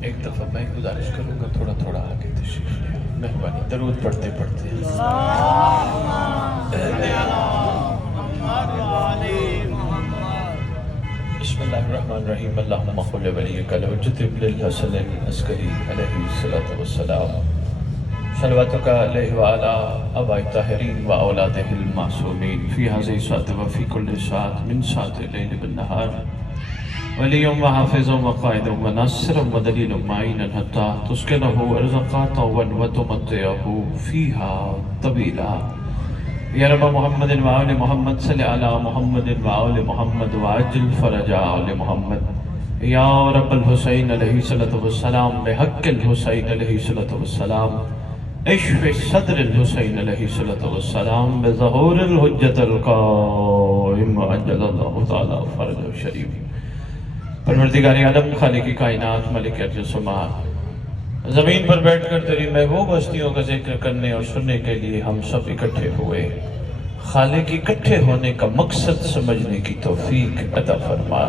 ایک دفعہ میں گزارش کروں گا تھوڑا تھوڑا آگے تشریف لیں مہربانی درود پڑھتے پڑھتے بسم اللہ الرحمن الرحیم اللہم خل ولیک الحجۃ ابن الحسن العسکری علیہ الصلوۃ والسلام صلواتک علیہ وعلی آباء الطاہرین و اولادہ المعصومین فی ہذہ الساعۃ و فی کل ساعۃ من ساعۃ اللیل والنہار ولی و حافظ و قائد و ناصر و دلیل و معین حتی تسکنہ ارزقات و تمتعہ فیہا طویلا یا رب محمد و آل محمد صلی علی محمد و آل محمد وعجل فرج آل محمد یا رب الحسین علیہ السلام بحق الحسین علیہ السلام اشف صدر الحسین علیہ السلام بظہور الحجت القائم عجل اللہ تعالی فرج شریف پروردگار عالم خالق کائنات ملک ارض و سما زمین پر بیٹھ کر تیری محبوب ہستیوں کا ذکر کرنے اور سننے کے لیے ہم سب اکٹھے ہوئے خالق اکٹھے ہونے کا مقصد سمجھنے کی توفیق عطا فرما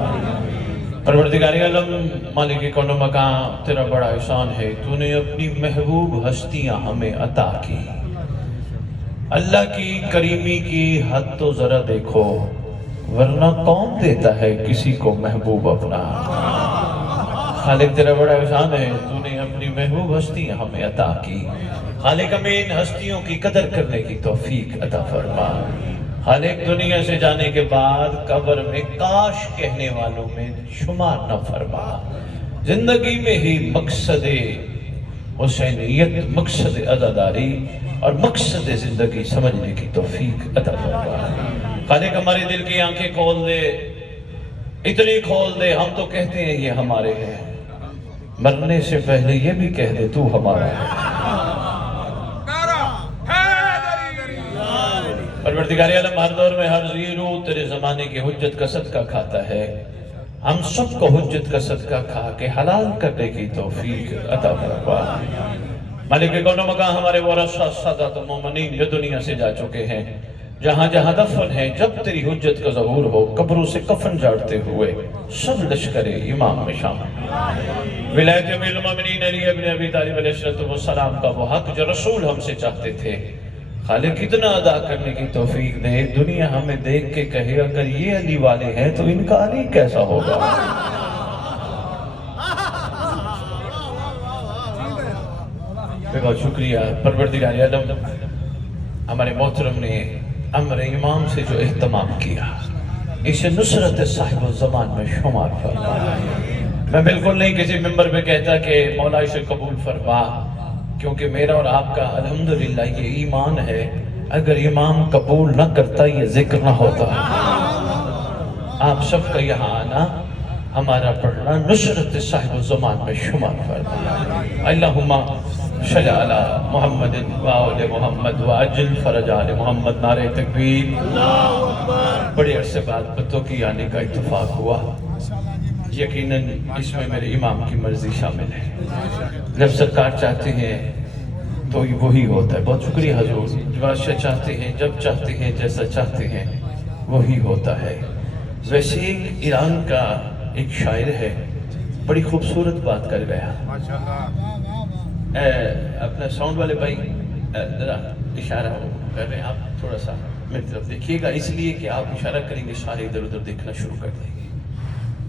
پروردگار عالم مالک کون و مکان تیرا بڑا احسان ہے تو نے اپنی محبوب ہستیاں ہمیں عطا کی اللہ کی کریمی کی حد تو ذرا دیکھو ورنہ کون دیتا ہے کسی کو محبوب اپنا خالق تیرا بڑا احسان ہے تو نے اپنی محبوب ہستیاں ہمیں عطا کی خالق ہمیں ان ہستیوں کی قدر کرنے کی توفیق عطا فرما خالق دنیا سے جانے کے بعد قبر میں کاش کہنے والوں میں شمار نہ فرما زندگی میں ہی مقصد حسینیت مقصد عزاداری اور مقصد زندگی سمجھنے کی توفیق عطا فرما خالق ہمارے دل کی آنکھیں کھول دے اتنی کھول دے ہم تو کہتے ہیں یہ ہمارے ہیں مرنے سے پہلے یہ بھی کہہ دے تو ہمارا ہے پروردگار عالم ہر دور میں ہر زیرو تیرے زمانے کی حجت کا صدقہ کھاتا ہے ہم سب کو حجت کا صدقہ کھا کے حلال کرنے کی توفیق عطا فرما مالک کون و مکان ہمارے ورثہ سادات مومنین جو دنیا سے جا چکے ہیں جہاں جہاں دفن ہے جب تیری حجت کا ظہور ہو قبروں سے کفن جاڑتے ہوئے سب لشکر امام میں شامل ولایت امیر المومنین علی ابن ابی طالب علیہ السلام کا وہ حق جو رسول ہم سے چاہتے تھے خالق اتنا ادا کرنے کی توفیق دے دنیا ہمیں دیکھ کے کہے اگر یہ علی والے ہیں تو ان کا علی کیسا ہوگا بہت شکریہ پروردگار عالم ہمارے محترم نے امر امام سے جو اہتمام کیا اسے نصرت صاحب الزمان میں شمار فرما میں بالکل نہیں کسی ممبر پہ کہتا کہ مولا اسے قبول فرما کیونکہ میرا اور آپ کا الحمدللہ یہ ایمان ہے اگر امام قبول نہ کرتا یہ ذکر نہ ہوتا آپ سب کا یہاں آنا ہمارا پڑھنا نصرت صاحب الزمان میں شمار فرما اللہم صلی علی محمد و آل محمد و عجل فرج آل محمد نعرہ تکبیر بڑے عرصے بعد بتوں کی آنے کا اتفاق ہوا یقیناً اس میں میرے امام کی مرضی شامل ہے جب سرکار چاہتے ہیں تو وہی ہوتا ہے بہت شکریہ حضور بادشاہ چاہتے ہیں جب چاہتے ہیں جیسا چاہتے ہیں وہی ہوتا ہے ویسے ایران کا ایک شاعر ہے بڑی خوبصورت بات کر گیا اپنا ساؤنڈ والے بھائی ذرا اشارہ کر رہے ہیں آپ تھوڑا سا میری طرف دیکھیے گا اس لیے کہ آپ اشارہ کریں گے سارے ادھر ادھر دیکھنا شروع کر دیں گے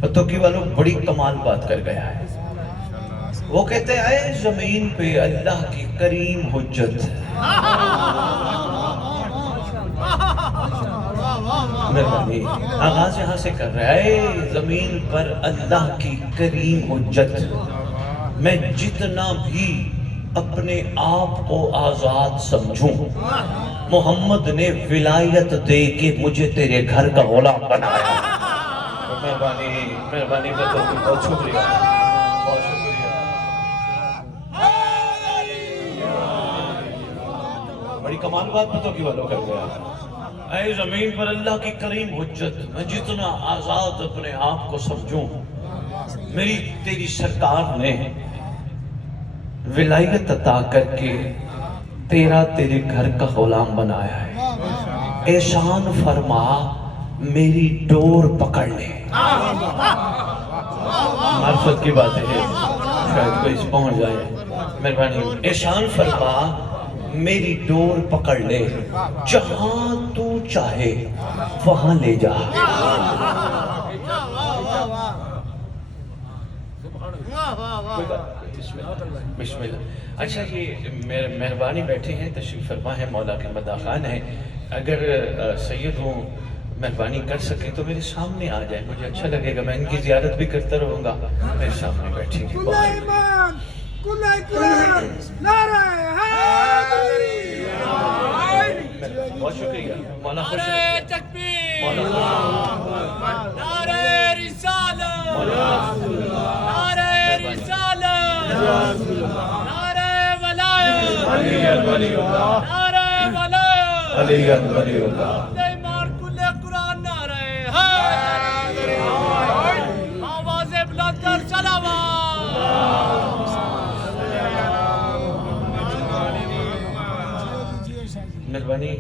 پتوکی والوں بڑی کمال بات کر گیا ہے وہ کہتے ہیں اے زمین پہ اللہ کی کریم حجت مہربانی آغاز یہاں سے کر رہا ہے اے زمین پر اللہ کی کریم حجت میں جتنا بھی اپنے آپ کو آزاد سمجھوں محمد نے ولایت دے کے مجھے تیرے گھر کا غلام بنایا مہربانی بہت شکریہ بہت شکریہ بڑی کمال بات پتوکی والوں کر گیا اے زمین پر اللہ کی کریم حجت میں جتنا آزاد اپنے آپ کو سمجھوں میری تیری سرکار نے ولایت عطا کر کے تیرے گھر کا غلام بنایا ہے احسان فرما میری ڈور پکڑ لے. معرفت کی باتیں ہیں، شاید کوئی اس پہنچ جائے. مہربانی احسان فرما میری ڈور پکڑ لے، جہاں تو چاہے وہاں لے جا. بسم اللہ. اچھا یہ مہربانی بیٹھے ہیں، تشریف فرما ہے، مولا کے مداخان ہیں. اگر سید ہوں مہربانی کر سکے تو میرے سامنے آ جائیں، مجھے اچھا لگے گا. میں ان کی زیارت بھی کرتا رہوں گا. میرے سامنے بیٹھیں گے. بہت شکریہ مولا. خوش مہربانی.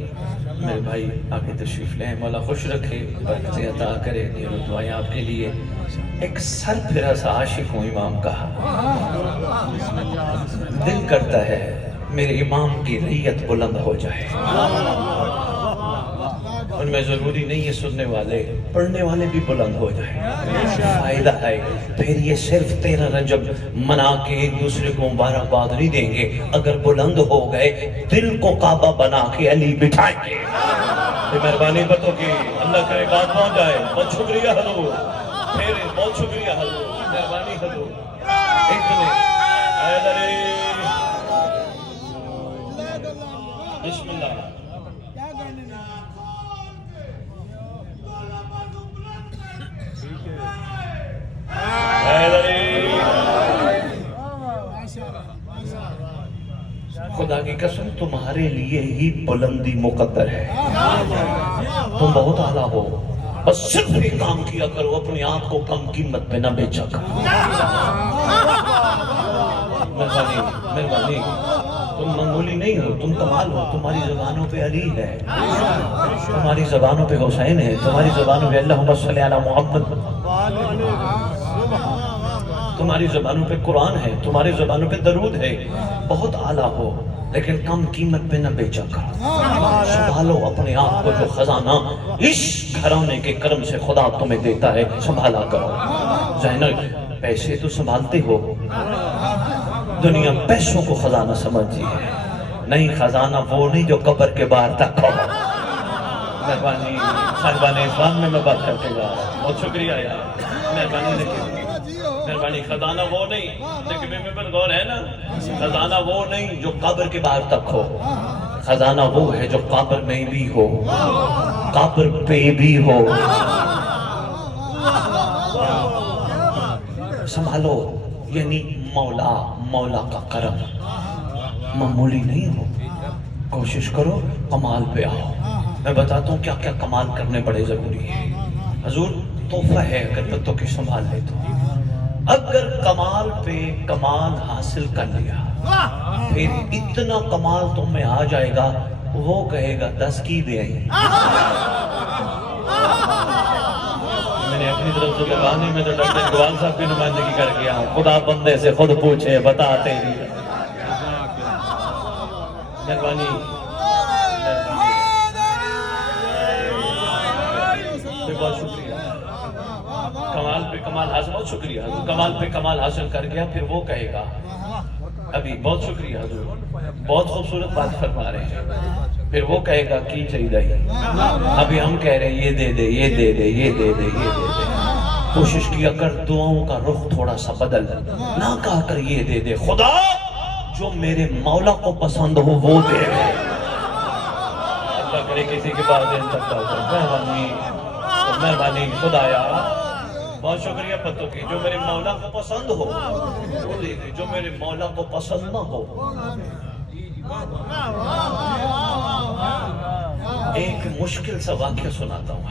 میرے بھائی آگے تشریف لیں. مولا خوش رکھے، برکتیں عطا کرے. نیرو دعائیں آپ کے لیے. ایک سر پھرا سا عاشق ہوں امام کا، دل کرتا ہے میرے امام کی ریت بلند ہو جائے. ان میں ضروری نہیں ہے سننے والے، پڑھنے والے بھی بلند ہو جائیں. فائدہ ہے. پھر یہ صرف 13 رجب منا کے ایک دوسرے کو مبارکباد نہیں دیں گے. اگر بلند ہو گئے دل کو کعبہ بنا کے علی بٹھائیں گے. مہربانی بتو کہ اللہ کرے بات پہنچ جائے. بہت شکریہ حضور. پھر بہت شکریہ حضور. مہربانی حضور. بسم اللہ. خدا کی قسم تمہارے لیے ہی بلندی مقدر ہے. تم بہت اعلیٰ ہو، بس صرف ایک کام کیا کرو، اپنے آپ کو کم قیمت پہ نہ بیچا کرو. مہربانی. تم معمولی نہیں ہو، تم کمال ہو. تمہاری زبانوں پہ علی ہے، تمہاری زبانوں پہ حسین ہے، تمہاری زبانوں پہ اللہم صلی علی محمد، تمہاری زبانوں پہ قرآن ہے، تمہاری زبانوں پہ درود ہے. بہت اعلیٰ ہو لیکن کم قیمت پہ نہ بیچا کرو. سنبھالو اپنے آپ کو، جو خزانہ اس گھرانے کے کرم سے خدا تمہیں دیتا ہے سنبھالا کرو. زینب پیسے تو سنبھالتے ہو، دنیا پیسوں کو خزانہ سمجھتی ہے. نہیں، خزانہ وہ نہیں جو قبر کے باہر تک ہو. مہربانی صاحبان اسلام میں بات کرتے جا رہا ہوں. بہت شکریہ یار. مہربانی مہربانی. خزانہ وہ نہیں، لیکن میں پر غور ہے نا، خزانہ وہ نہیں جو قبر کے باہر تک ہو. خزانہ وہ ہے جو قبر میں بھی ہو، قبر پہ بھی ہو. سنبھالو. یعنی مولا کا کرم معمولی نہیں ہو. کوشش کرو کمال پہ آؤ. میں بتاتا ہوں کیا کیا کمال کرنے بڑے ضروری ہیں. حضور تحفہ ہے اگر بتوں کی سنبھال لے تو. اگر کمال پہ کمال حاصل کر لیا، پھر اتنا کمال تم میں آ جائے گا، وہ کہے گا 10 کی دے آئی. میں نے اپنی طرف سے لگانے میں تو ڈاکٹر اقبال صاحب کی نمائندگی کر گیا ہوں. خدا بندے سے خود پوچھے بتا تیری. مہربانی. بہت شکریہ. کمال پہ کمال حاصل. بہت شکریہ حضور. کمال پہ کمال حاصل کر گیا، پھر وہ کہے گا ابھی. بہت شکریہ حضور. بہت خوبصورت بات فرما رہے ہیں. پھر وہ کہے گا کی چاہیے. ابھی ہم کہہ رہے ہیں یہ دے دے، یہ دے دے، یہ دے دے، یہ دے دے. کوشش کیا کر دعاؤں کا رخ تھوڑا سا بدل. نہ کہا کر یہ دے دے. خدا جو میرے مولا کو پسند ہو وہ دے دے. اللہ کرے کسی کے پاس دین سکتا ہو. مہربانی مہربانی. خدایا بہت شکریہ پتوں کی. جو میرے مولا کو پسند ہو وہ دے دے، جو میرے مولا کو پسند نہ ہو. ایک مشکل سا واقعہ سناتا ہوں.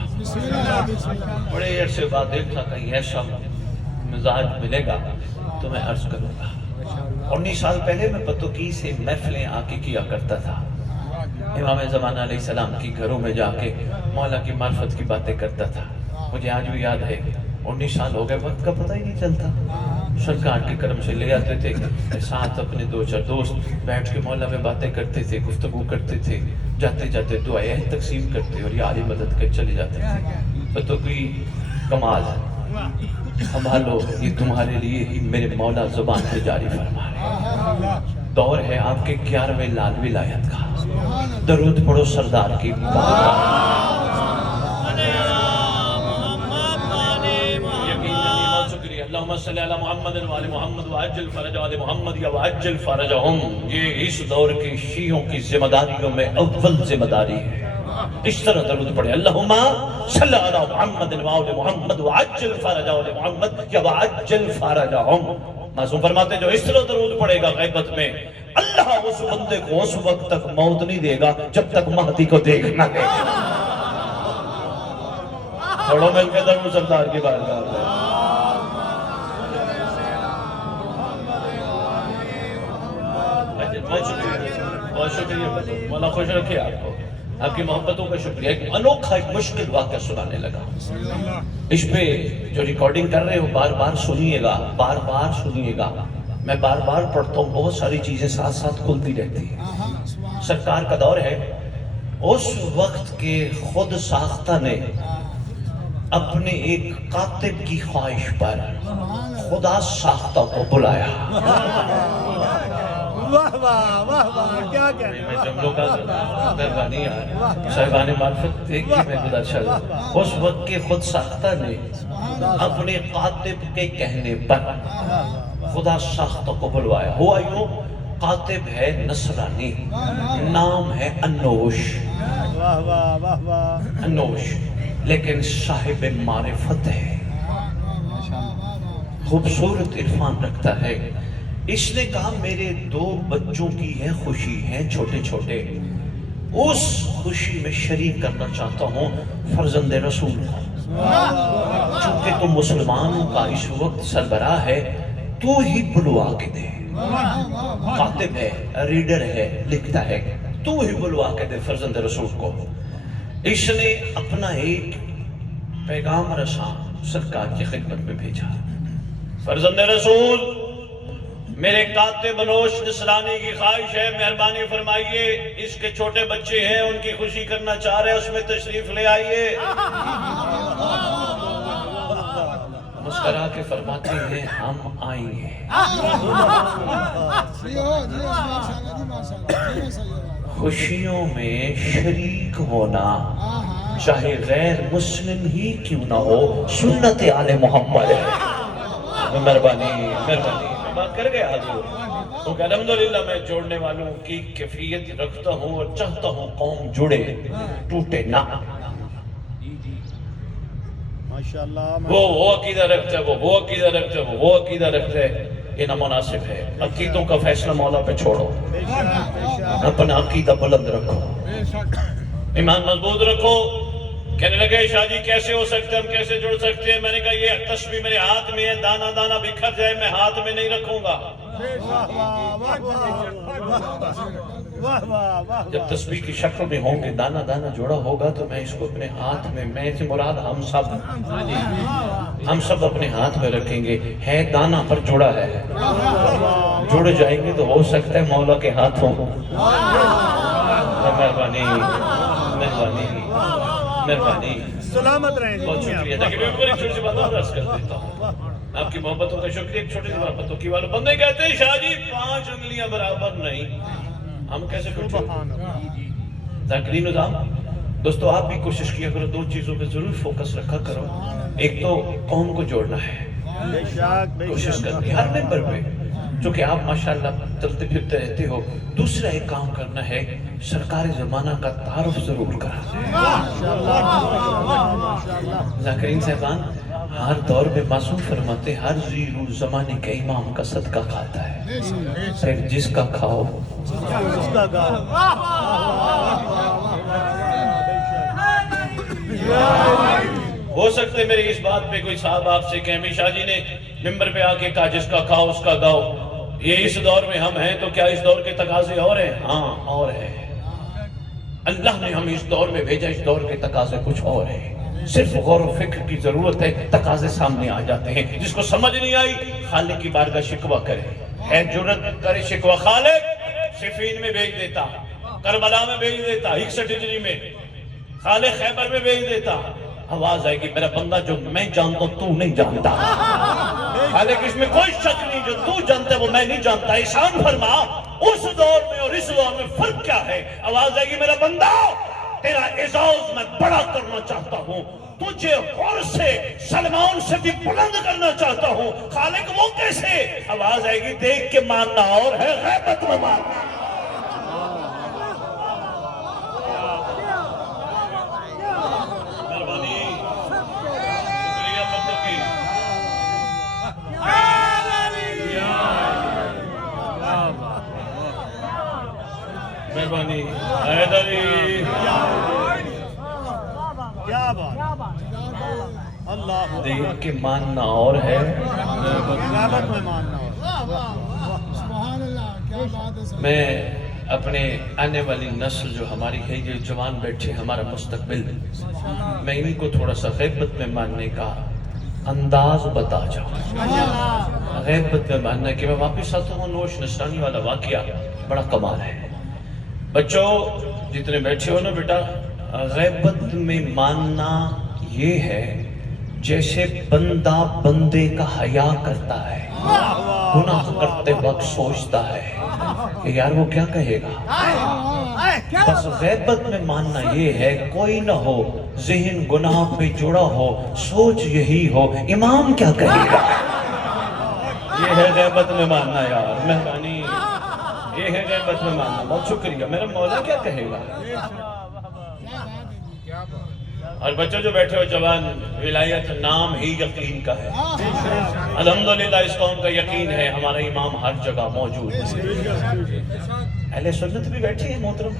بڑے عرصے بعد دیکھا کہیں ایسا مزاج ملے گا تو میں عرض کروں گا. 19 سال پہلے میں پتوکی سے محفلیں آ کے کیا کرتا تھا. امام زمانہ علیہ السلام کی گھروں میں جا کے مولا کی معرفت کی باتیں کرتا تھا. مجھے آج بھی یاد ہے 19 سال ہو گئے, وقت کا پتہ ہی نہیں چلتا. سرکار کے کرم سے لے آتے تھے, ساتھ اپنے 2-4 دوست بیٹھ کے مولا میں باتیں کرتے تھے, گفتگو کرتے تھے, جاتے جاتے دعائیں تقسیم کرتے اور یاری مدد کر چلے جاتے تھے. تو کوئی کمال سنبھالو, یہ تمہارے لیے ہی میرے مولا زبان سے جاری فرما رہے. دور ہے آپ کے 11ویں لال ولایت کا, درود پڑھو سردار کی اللہم صلی علی محمد وآل محمد وعجل فرج آل محمد یا وعجل فرجہم. یہ اس دور کے شیعوں کی ذمہ داریوں میں اول ذمہ داری ہے. اس طرح درود پڑھے, اللہم صلی علی محمد وآل محمد وعجل فرج آل محمد یا وعجل فرجہم. معصوم فرماتے جو اس طرح درود پڑھے گا غیبت میں, اللہ اس بندے کو اس وقت تک موت نہیں دے گا جب تک مہدی کو دیکھنا ہے. پڑھو مل کے درود سردار کی بارگاہ میں. بہت شکریہ, مولا خوش رکھے آپ کو, آپ کی محبتوں کا شکریہ. ایک انوکھا ایک مشکل واقعہ سنانے لگا. اس پہ جو ریکارڈنگ کر رہے ہو بار بار سنیے گا, بار بار سنیے گا. میں بار بار پڑھتا ہوں, بہت ساری چیزیں ساتھ ساتھ کھلتی رہتی ہیں. سرکار کا دور ہے, اس وقت کے خود ساختہ نے اپنے ایک کاتب کی خواہش پر خدا ساختہ کو بلایا. واہ واہ واہ واہ, کیا کہہ رہے میں جملوں کا مہربانی ہے صاحبان معرفت دیکھ کے میں خدا چلا. اس وقت کے خود ساختہ نے اپنے کاتب کے کہنے پر خدا ساختہ کو بلوایا. ہوا یوں, کاتب ہے نصرانی, نام ہے انوش. واہ واہ واہ واہ, انوش لیکن صاحب معرفت ہے, خوبصورت عرفان رکھتا ہے. اس نے کہا میرے 2 بچوں کی ہے خوشی ہے چھوٹے چھوٹے, اس خوشی میں شریک کرنا چاہتا ہوں فرزند رسول کو. چونکہ تو مسلمانوں کا اس وقت سربراہ ہے, تو ہی بلوا کے دے. کاتب ہے, ریڈر ہے, لکھتا ہے, تو ہی بلوا کے دے فرزند رسول کو. اس نے اپنا ایک پیغام رساں سرکار کی خدمت میں بھیجا. فرزند رسول, میرے کاتب انوش نصرانی کی خواہش ہے, مہربانی فرمائیے, اس کے چھوٹے بچے ہیں, ان کی خوشی کرنا چاہ رہے ہیں, اس میں تشریف لے آئیے. مسکرا کے فرماتے ہیں ہم آئیں گے. خوشیوں میں شریک ہونا چاہے غیر مسلم ہی کیوں نہ ہو, سنت آل محمد ہے. مہربانی مہربانی بات کر گئے حضور. تو کہ الحمدللہ میں جوڑنے والوں کی کیفیت رکھتا ہوں اور چاہتا ہوں قوم جڑے ٹوٹے نہ. وہ عقیدہ رکھتا ہے, وہ عقیدہ رکھتا ہے, وہ عقیدہ رکھتا ہے, یہ نامناسب ہے. عقیدوں کا فیصلہ مولا پہ چھوڑو, اپنا عقیدہ بلند رکھو, ایمان مضبوط رکھو. کہنے لگے شاہ جی کیسے ہو سکتے, ہم کیسے جڑ سکتے ہیں؟ میں نے کہا یہ تسبیح میرے ہاتھ میں ہے, دانا دانا بکھر جائے میں ہاتھ میں نہیں رکھوں گا. واہ واہ واہ, جب تسبیح کی شکل میں ہوں گے, دانا دانا جوڑا ہوگا, تو میں اس کو اپنے ہاتھ میں سے مراد ہم سب اپنے ہاتھ میں رکھیں گے. ہے دانا پر جوڑا ہے, جڑ جائیں گے تو ہو سکتا ہے مولا کے ہاتھوں. مہربانی مہربانی مہربانی, سلامت رہیں. بہت شکریہ. لیکن میں ایک چھوٹی سی بات اور عرض کر دیتا ہوں. آپ کی محبتوں کا شکریہ. ایک چھوٹی سی محبتوں کی والے بندے کہتے ہیں شاہ جی 5 انگلیاں برابر نہیں, ہم کیسے کچھ ذاکرین نظام. دوستو آپ بھی کوشش کیا کرو, 2 چیزوں پہ ضرور فوکس رکھا کرو. ایک تو قوم کو جوڑنا ہے, کوشش کرنی ہر ممبر پہ, چونکہ آپ ماشاءاللہ چلتے پھرتے رہتے ہو. دوسرا ایک کام کرنا ہے, سرکار زمانہ کا تعارف ضرور کرا. ذاکرین صاحبان ہر دور میں معصوم فرماتے ہر زیرو زمانے کے امام کا صدقہ کھاتا ہے, پھر جس کا کھاؤ اس کا گاؤ. ہو سکتے میری اس بات پہ کوئی صاحب آپ سے کہیں شاہ جی نے ممبر پہ آ کے کہا جس کا کھاؤ اس کا گاؤ. یہ اس دور میں ہم ہیں تو کیا اس دور کے تقاضے اور ہیں؟ ہاں اور ہے. اللہ نے ہمیں اس دور میں بھیجا، اس دور کے تقاضے کچھ اور ہیں، صرف غور و فکر کی ضرورت ہے، تقاضے سامنے آ جاتے ہیں۔ جس کو سمجھ نہیں آئی خالق کی بارگاہ شکوہ کرے، ہے جرت کرے شکوہ، خالق صفین میں بھیج دیتا، کربلا میں بھیج دیتا، 61 ہجری میں خالق خیبر میں بھیج دیتا، آواز آئے گی میرا بندہ جو میں جانتا ہوں تو نہیں جانتا، خالق اس میں کوئی شک نہیں، جو تو جانتا ہے وہ میں نہیں جانتا، احسان فرما اس دور میں اور اس دور میں فرق کیا ہے؟ آواز آئے گی میرا بندہ تیرا اعزاز میں بڑا کرنا چاہتا ہوں، تجھے اور سے سلمان سے بھی بلند کرنا چاہتا ہوں، خالق وہ کیسے؟ آواز آئے گی دیکھ کے ماننا اور ہے غیبت میں ماننا۔ مہربانی حیدری، کیا بات، اللہ دیکھ کے ماننا اور ہے غیبت میں ماننا میں اپنے آنے والی نسل جو ہماری ہے، یہ جوان بیٹھے ہمارا مستقبل، میں انہیں کو تھوڑا سا غیبت میں ماننے کا انداز بتا جاؤں۔ غیبت میں ماننا کہ میں واپس آتا ہوں نوش نشرانی والا واقعہ بڑا کمال ہے۔ بچوں جتنے بیٹھے ہو نا بیٹا، غیبت میں ماننا یہ ہے جیسے بندہ بندے کا حیا کرتا ہے، گناہ کرتے وقت سوچتا ہے کہ یار وہ کیا کہے گا۔ بس غیبت میں ماننا یہ ہے کوئی نہ ہو، ذہن گناہ پہ جڑا ہو، سوچ یہی ہو امام کیا کہے گا۔ یہ ہے غیبت میں ماننا یار، مہربانی یہ ہے غیبت میں ماننا۔ بہت شکریہ، میرا مولا کیا کہے گا۔ اور بچوں جو بیٹھے ہو جوان، ولایت نام ہی یقین کا ہے، الحمدللہ اس قوم کا یقین ہے ہمارا امام ہر جگہ موجود ہے۔ اہل سنت بھی بیٹھے ہیں محترم،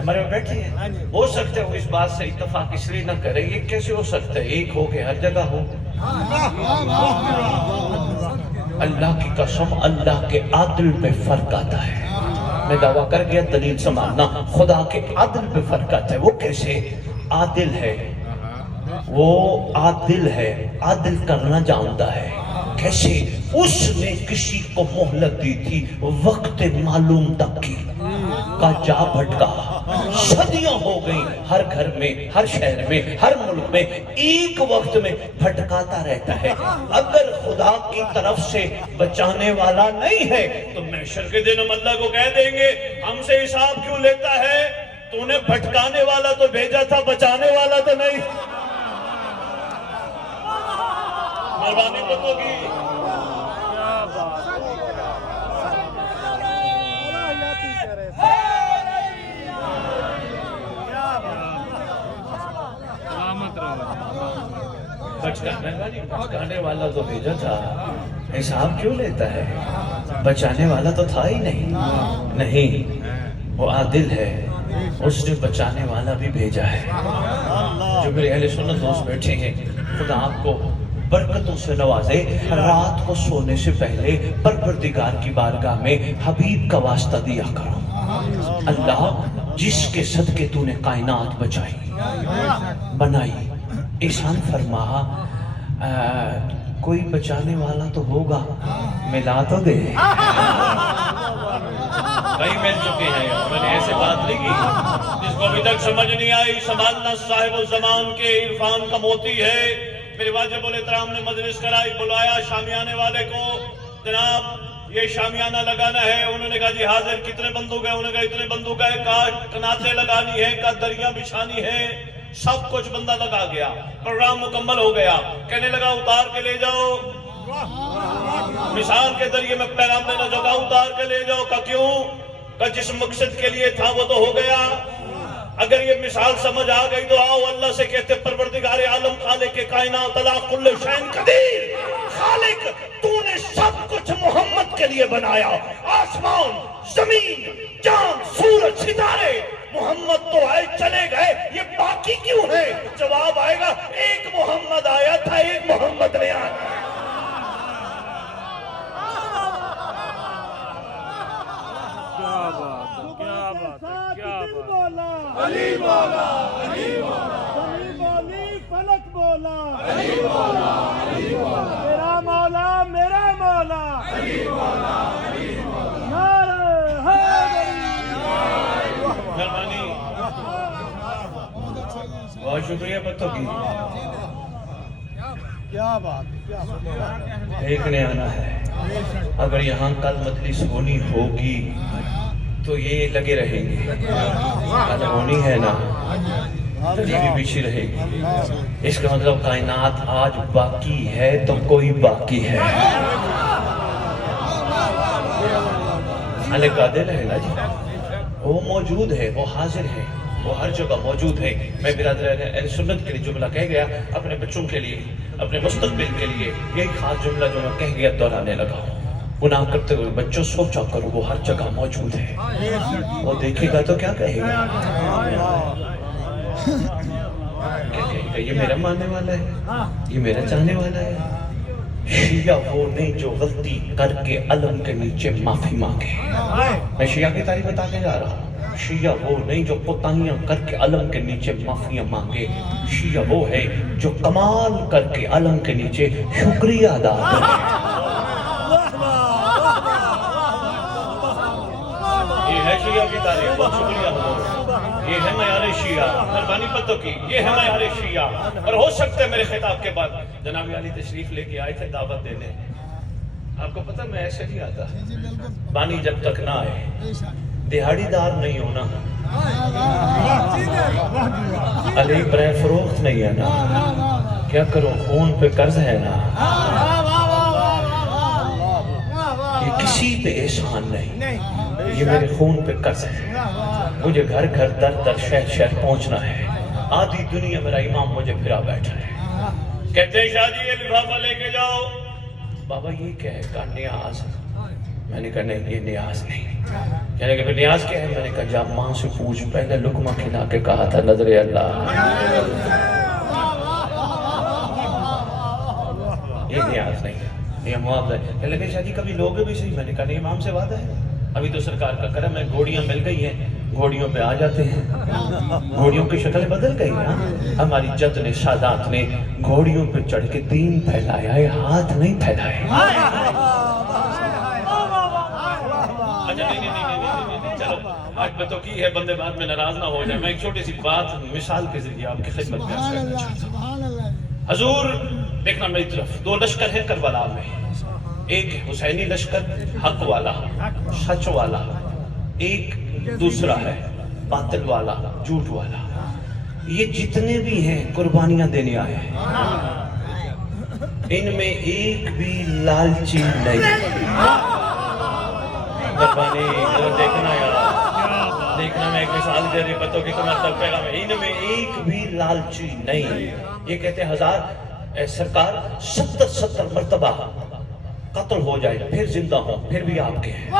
ہمارے وہ بیٹھے ہیں، ہو سکتے ہو اس بات سے اتفاق اس لیے نہ کرے یہ کیسے ہو سکتا ہے ایک ہو کے ہر جگہ ہو۔ اللہ کی قسم اللہ کے عدل پہ فرق آتا ہے، میں دعویٰ کر گیا دلیل سمانا، خدا کے عدل پہ فرق آتا ہے۔ وہ کیسے؟ عادل ہے، وہ عادل ہے، عادل کرنا جانتا ہے۔ کیسے؟ اس نے کسی کو مہلت دی تھی وقت معلوم تک کی، کا جا بھٹکا، صدیاں ہو گئی، ہر گھر میں، ہر شہر میں، ہر ملک میں ایک وقت میں بھٹکاتا رہتا ہے۔ اگر خدا کی طرف سے بچانے والا نہیں ہے تو محشر کے دن ہم اللہ کو کہہ دیں گے ہم سے حساب کیوں لیتا ہے؟ تو نے بھٹکانے والا تو بھیجا تھا، بچانے والا تو نہیں۔ مہربانی بندوں کی بچانے والا تو بھیجا تھا، حساب کیوں لیتا ہے؟ بچانے والا تو تھا ہی نہیں، وہ عادل ہے، اس نے بچانے والا بھی بھیجا ہے۔ جو میرے اہل سنت دوست بیٹھے ہیں، خدا آپ کو برکتوں سے نوازے۔ رات کو سونے سے پہلے پروردگار کی بارگاہ میں حبیب کا واسطہ دیا کرو، اللہ جس کے صدقے تو نے کائنات بچائی بنائی، احسان فرما، کوئی بچانے والا تو ہوگا، ملا تو دے۔ بھائی مل چکے ہیں، میں نے ایسے بات نہیں کی جس کو ابھی تک سمجھ نہیں آئی۔ سنبھالنا صاحب الزمان کے عرفان کا موتی ہے۔ میرے واجب الاحترام نے مجلس کرائی، بلایا شامیانے والے کو، جناب یہ شامیانہ لگانا ہے۔ انہوں نے کہا جی حاضر، کتنے بندوق ہے؟ انہوں نے کہا اتنے بندوق ہے، کناتیں لگانی ہے، دریاں بچھانی ہے، سب کچھ بندہ لگا گیا، پروگرام مکمل ہو گیا۔ کہنے لگا اتار کے لے جاؤ، مثال کے ذریعے میں پیغام دینا چاہتا ہوں، اتار کے لے جاؤ۔ کہ کیوں؟ کہ جس مقصد کے لیے تھا وہ تو ہو گیا۔ اگر یہ مثال سمجھ آ گئی تو آؤ اللہ سے کہتے پروردگار عالم، خالق کائنات، لا کل شیء قدیر، خالق تو نے سب کچھ محمد کے لیے بنایا، آسمان، زمین، چاند، سورج، ستارے، محمد تو آئے چلے گئے، یہ باقی کیوں ہے؟ جواب آئے گا ایک محمد آیا تھا، ایک محمد نے آیا۔ کیا بات ہے، کیا بات ہے، کیا بات ہے۔ شکریہ بتوں کی کیا بات کیا بات دیکھنے آنا ہے. اگر یہاں کل مجلس ہونی ہوگی تو یہ لگے رہیں گے. کل ہونی ہے نا تجھے پیچھے رہے گی. اس کا مطلب کائنات آج باقی ہے تو کوئی باقی ہے. علی قادر ہے نا جی, وہ موجود ہے, وہ حاضر ہے, وہ ہر جگہ موجود ہے. میں برادر اہل سنت کے لیے جملہ کہہ گیا, اپنے بچوں کے لیے, اپنے مستقبل کے لیے یہی خاص جملہ جو میں کہہ گیا دہرانے لگا ہوں. گناہ کرتے ہوئے بچوں سوچا کرو, وہ ہر جگہ موجود ہے. وہ دیکھے گا تو کیا کہے گا؟ کیا کہے گا؟ یہ میرا ماننے والا ہے, یہ میرا چاہنے والا ہے. شیعہ وہ نہیں جو غلطی کر کے علم کے نیچے معافی مانگے. میں شیعہ کی تعریف بتا کے جا رہا ہوں. شیعہ وہ نہیں جو کوتاہیاں کر کے علم کے نیچے معافیاں مانگے. شیعہ وہ ہے جو کمال کر کے علم کے نیچے شکریہ ادا کرے. یہ ہے شیعہ کی تعریف, بہت شکریہ ہو. یہ ہے معیار شیعہ, مہربانی پتوں کی, یہ ہے معیار شیعہ. اور ہو سکتا ہے میرے خطاب کے بعد جناب علی تشریف لے کے آئے تھے دعوت دینے. آپ کو پتہ میں ایسے نہیں آتا, بانی جب تک نہ آئے, دہاڑی دار نہیں ہونا, علی برائے فروخت نہیں ہے نا, کیا کرو خون پہ قرض ہے نا, یہ کسی پہ احسان نہیں, یہ میرے خون پہ قرض ہے. مجھے گھر گھر در در شہر شہر پہنچنا ہے. آدھی دنیا میرا امام مجھے پھرا بیٹھا ہے. کہتے ہیں شاہ جی یہ لفافہ لے کے جاؤ. بابا یہ کیا ہے؟ کہا نیاز. میں نے کہا نہیں یہ نیاز نہیں. یعنی کہ پھر نیاز کیا ہے؟ میں نے کہا جا ماں سے پوچھ, پہلے لقمہ کھلا کے کہا تھا نظر اللہ. یہ نیاز نہیں, یہ معاوضہ ہے. کہنے لگے شاہ جی کبھی لوگے بھی صحیح. میں نے کہا نہیں امام سے وعدہ ہے, ابھی تو سرکار کا کرم ہے, گھوڑیاں مل گئی ہیں, گھوڑیوں پہ آ جاتے ہیں. گھوڑیوں کی شکل بدل گئی نا. ہماری جد نے سادات نے گھوڑیوں پہ چڑھ کے دین پھیلایا ہے, ہاتھ نہیں پھیلائے. اچھا نہیں, چلو آج بتوں کی ہے, بندے بعد میں ناراض نہ ہو جائے. میں ایک چھوٹی سی بات مثال کے ذریعے آپ کی خدمت میں عرض کرنا چاہتا ہوں. حضور دیکھنا میری طرف, دو لشکر ہیں کربلا میں. ایک حسینی لشکر حق والا, سچ والا, ایک دوسرا ہے باطل والا, جھوٹ والا. یہ جتنے بھی ہیں قربانیاں دینے آئے ہیں, ان میں ایک بھی لالچی نہیں. قربانی دیکھنا یار, دیکھنا. میں ایک مثال دے رہی بتوں کی تمہیں تک پیغام ہے. ان میں ایک بھی لالچی نہیں. یہ کہتے ہیں ہزار سرکار 70 مرتبہ قتل ہو جائے پھر زندہ ہوں پھر بھی آپ کے ہیں.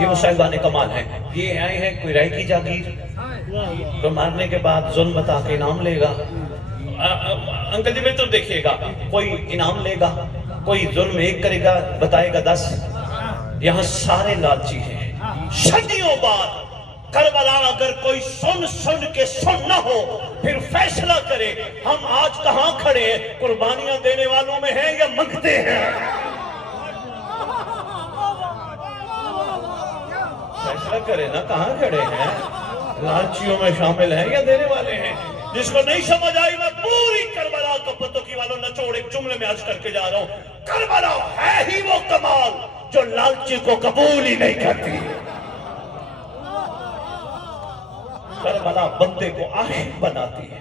یہ وہ صاحبان کمال ہیں. یہ آئے ہیں کوئی رائے کی جاگیر, تو مارنے کے بعد ظلم بتا کے انعام لے گا. انکل جی میری طرف دیکھیے گا, کوئی انعام لے گا, کوئی ظلم ایک کرے گا بتائے گا 10. یہاں سارے لالچی ہیں. صدیوں بعد کربلا اگر کوئی سن کے سن نہ ہو پھر فیصلہ کرے ہم آج کہاں کھڑے ہیں, قربانیاں دینے والوں میں ہیں یا منگتے ہیں. فیصلہ کرے نا کہاں کھڑے ہیں, لالچیوں میں شامل ہیں یا دینے والے ہیں. جس کو نہیں سمجھ آئی میں پوری کربلا کو پتوں کی والوں نچوڑ ایک جملے میں عرض کر کے جا رہا ہوں. کربلا ہے ہی وہ کمال جو لالچی کو قبول ہی نہیں کرتی. کربلا بندے کو عاشق بناتی ہے.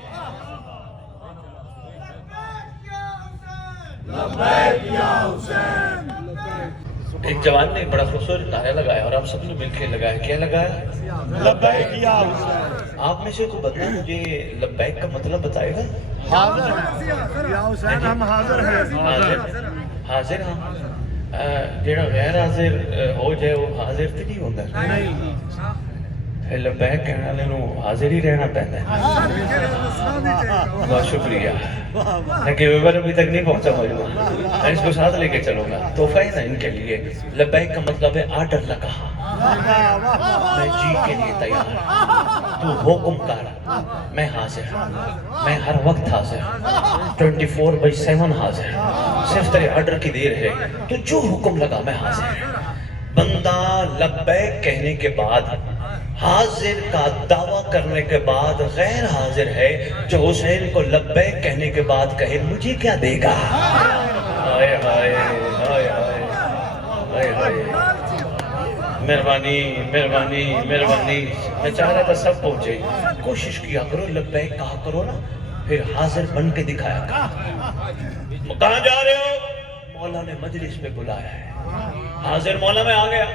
ایک جوان نے بڑا خوبصورت نعرہ لگایا اور آپ سب نے مل کے لگایا. کیا لگایا؟ لبیک یا حسین. آپ میں سے کوئی بندہ مجھے لبیک کا مطلب بتائے گا؟ حاضر یا حسین, ہم حاضر ہیں. حاضر ہاں, جیڑا غیر حاضر ہو جائے وہ حاضر تو نہیں ہوتا. لبیک کہنے والے نو حاضر ہی رہنا پہنتا ہے. بہت شکریہ. لیکن ویور ابھی تک نہیں پہنچا مجھے, میں اس کو ساتھ لے کے چلوں گا. تحفہ ہے نا ان کے لیے. لبیک کا مطلب ہے آرڈر لگا, میں جی کے لیے تیار, تو حکم کر, میں حاضر, میں ہر وقت حاضر, 24/7 حاضر. صرف تیرے آرڈر کی دیر ہے, تو جو حکم لگا میں حاضر. بندہ لبیک کہنے کے بعد حاضر کا دعویٰ کرنے کے بعد غیر حاضر ہے جو حسین کو لبیک کہنے کے بعد کہے مجھے کیا دے گا؟ ہائے ہائے ہائے ہائے ہائے، مہربانی مہربانی مہربانی، میں چاہ رہا تھا سب پہنچے، کوشش کیا کرو لبیک کہا کرو نا، پھر حاضر بن کے دکھایا کرو۔ کہاں جا رہے ہو؟ مولا نے مجلس پہ بلایا ہے، حاضر مولا میں آ گیا۔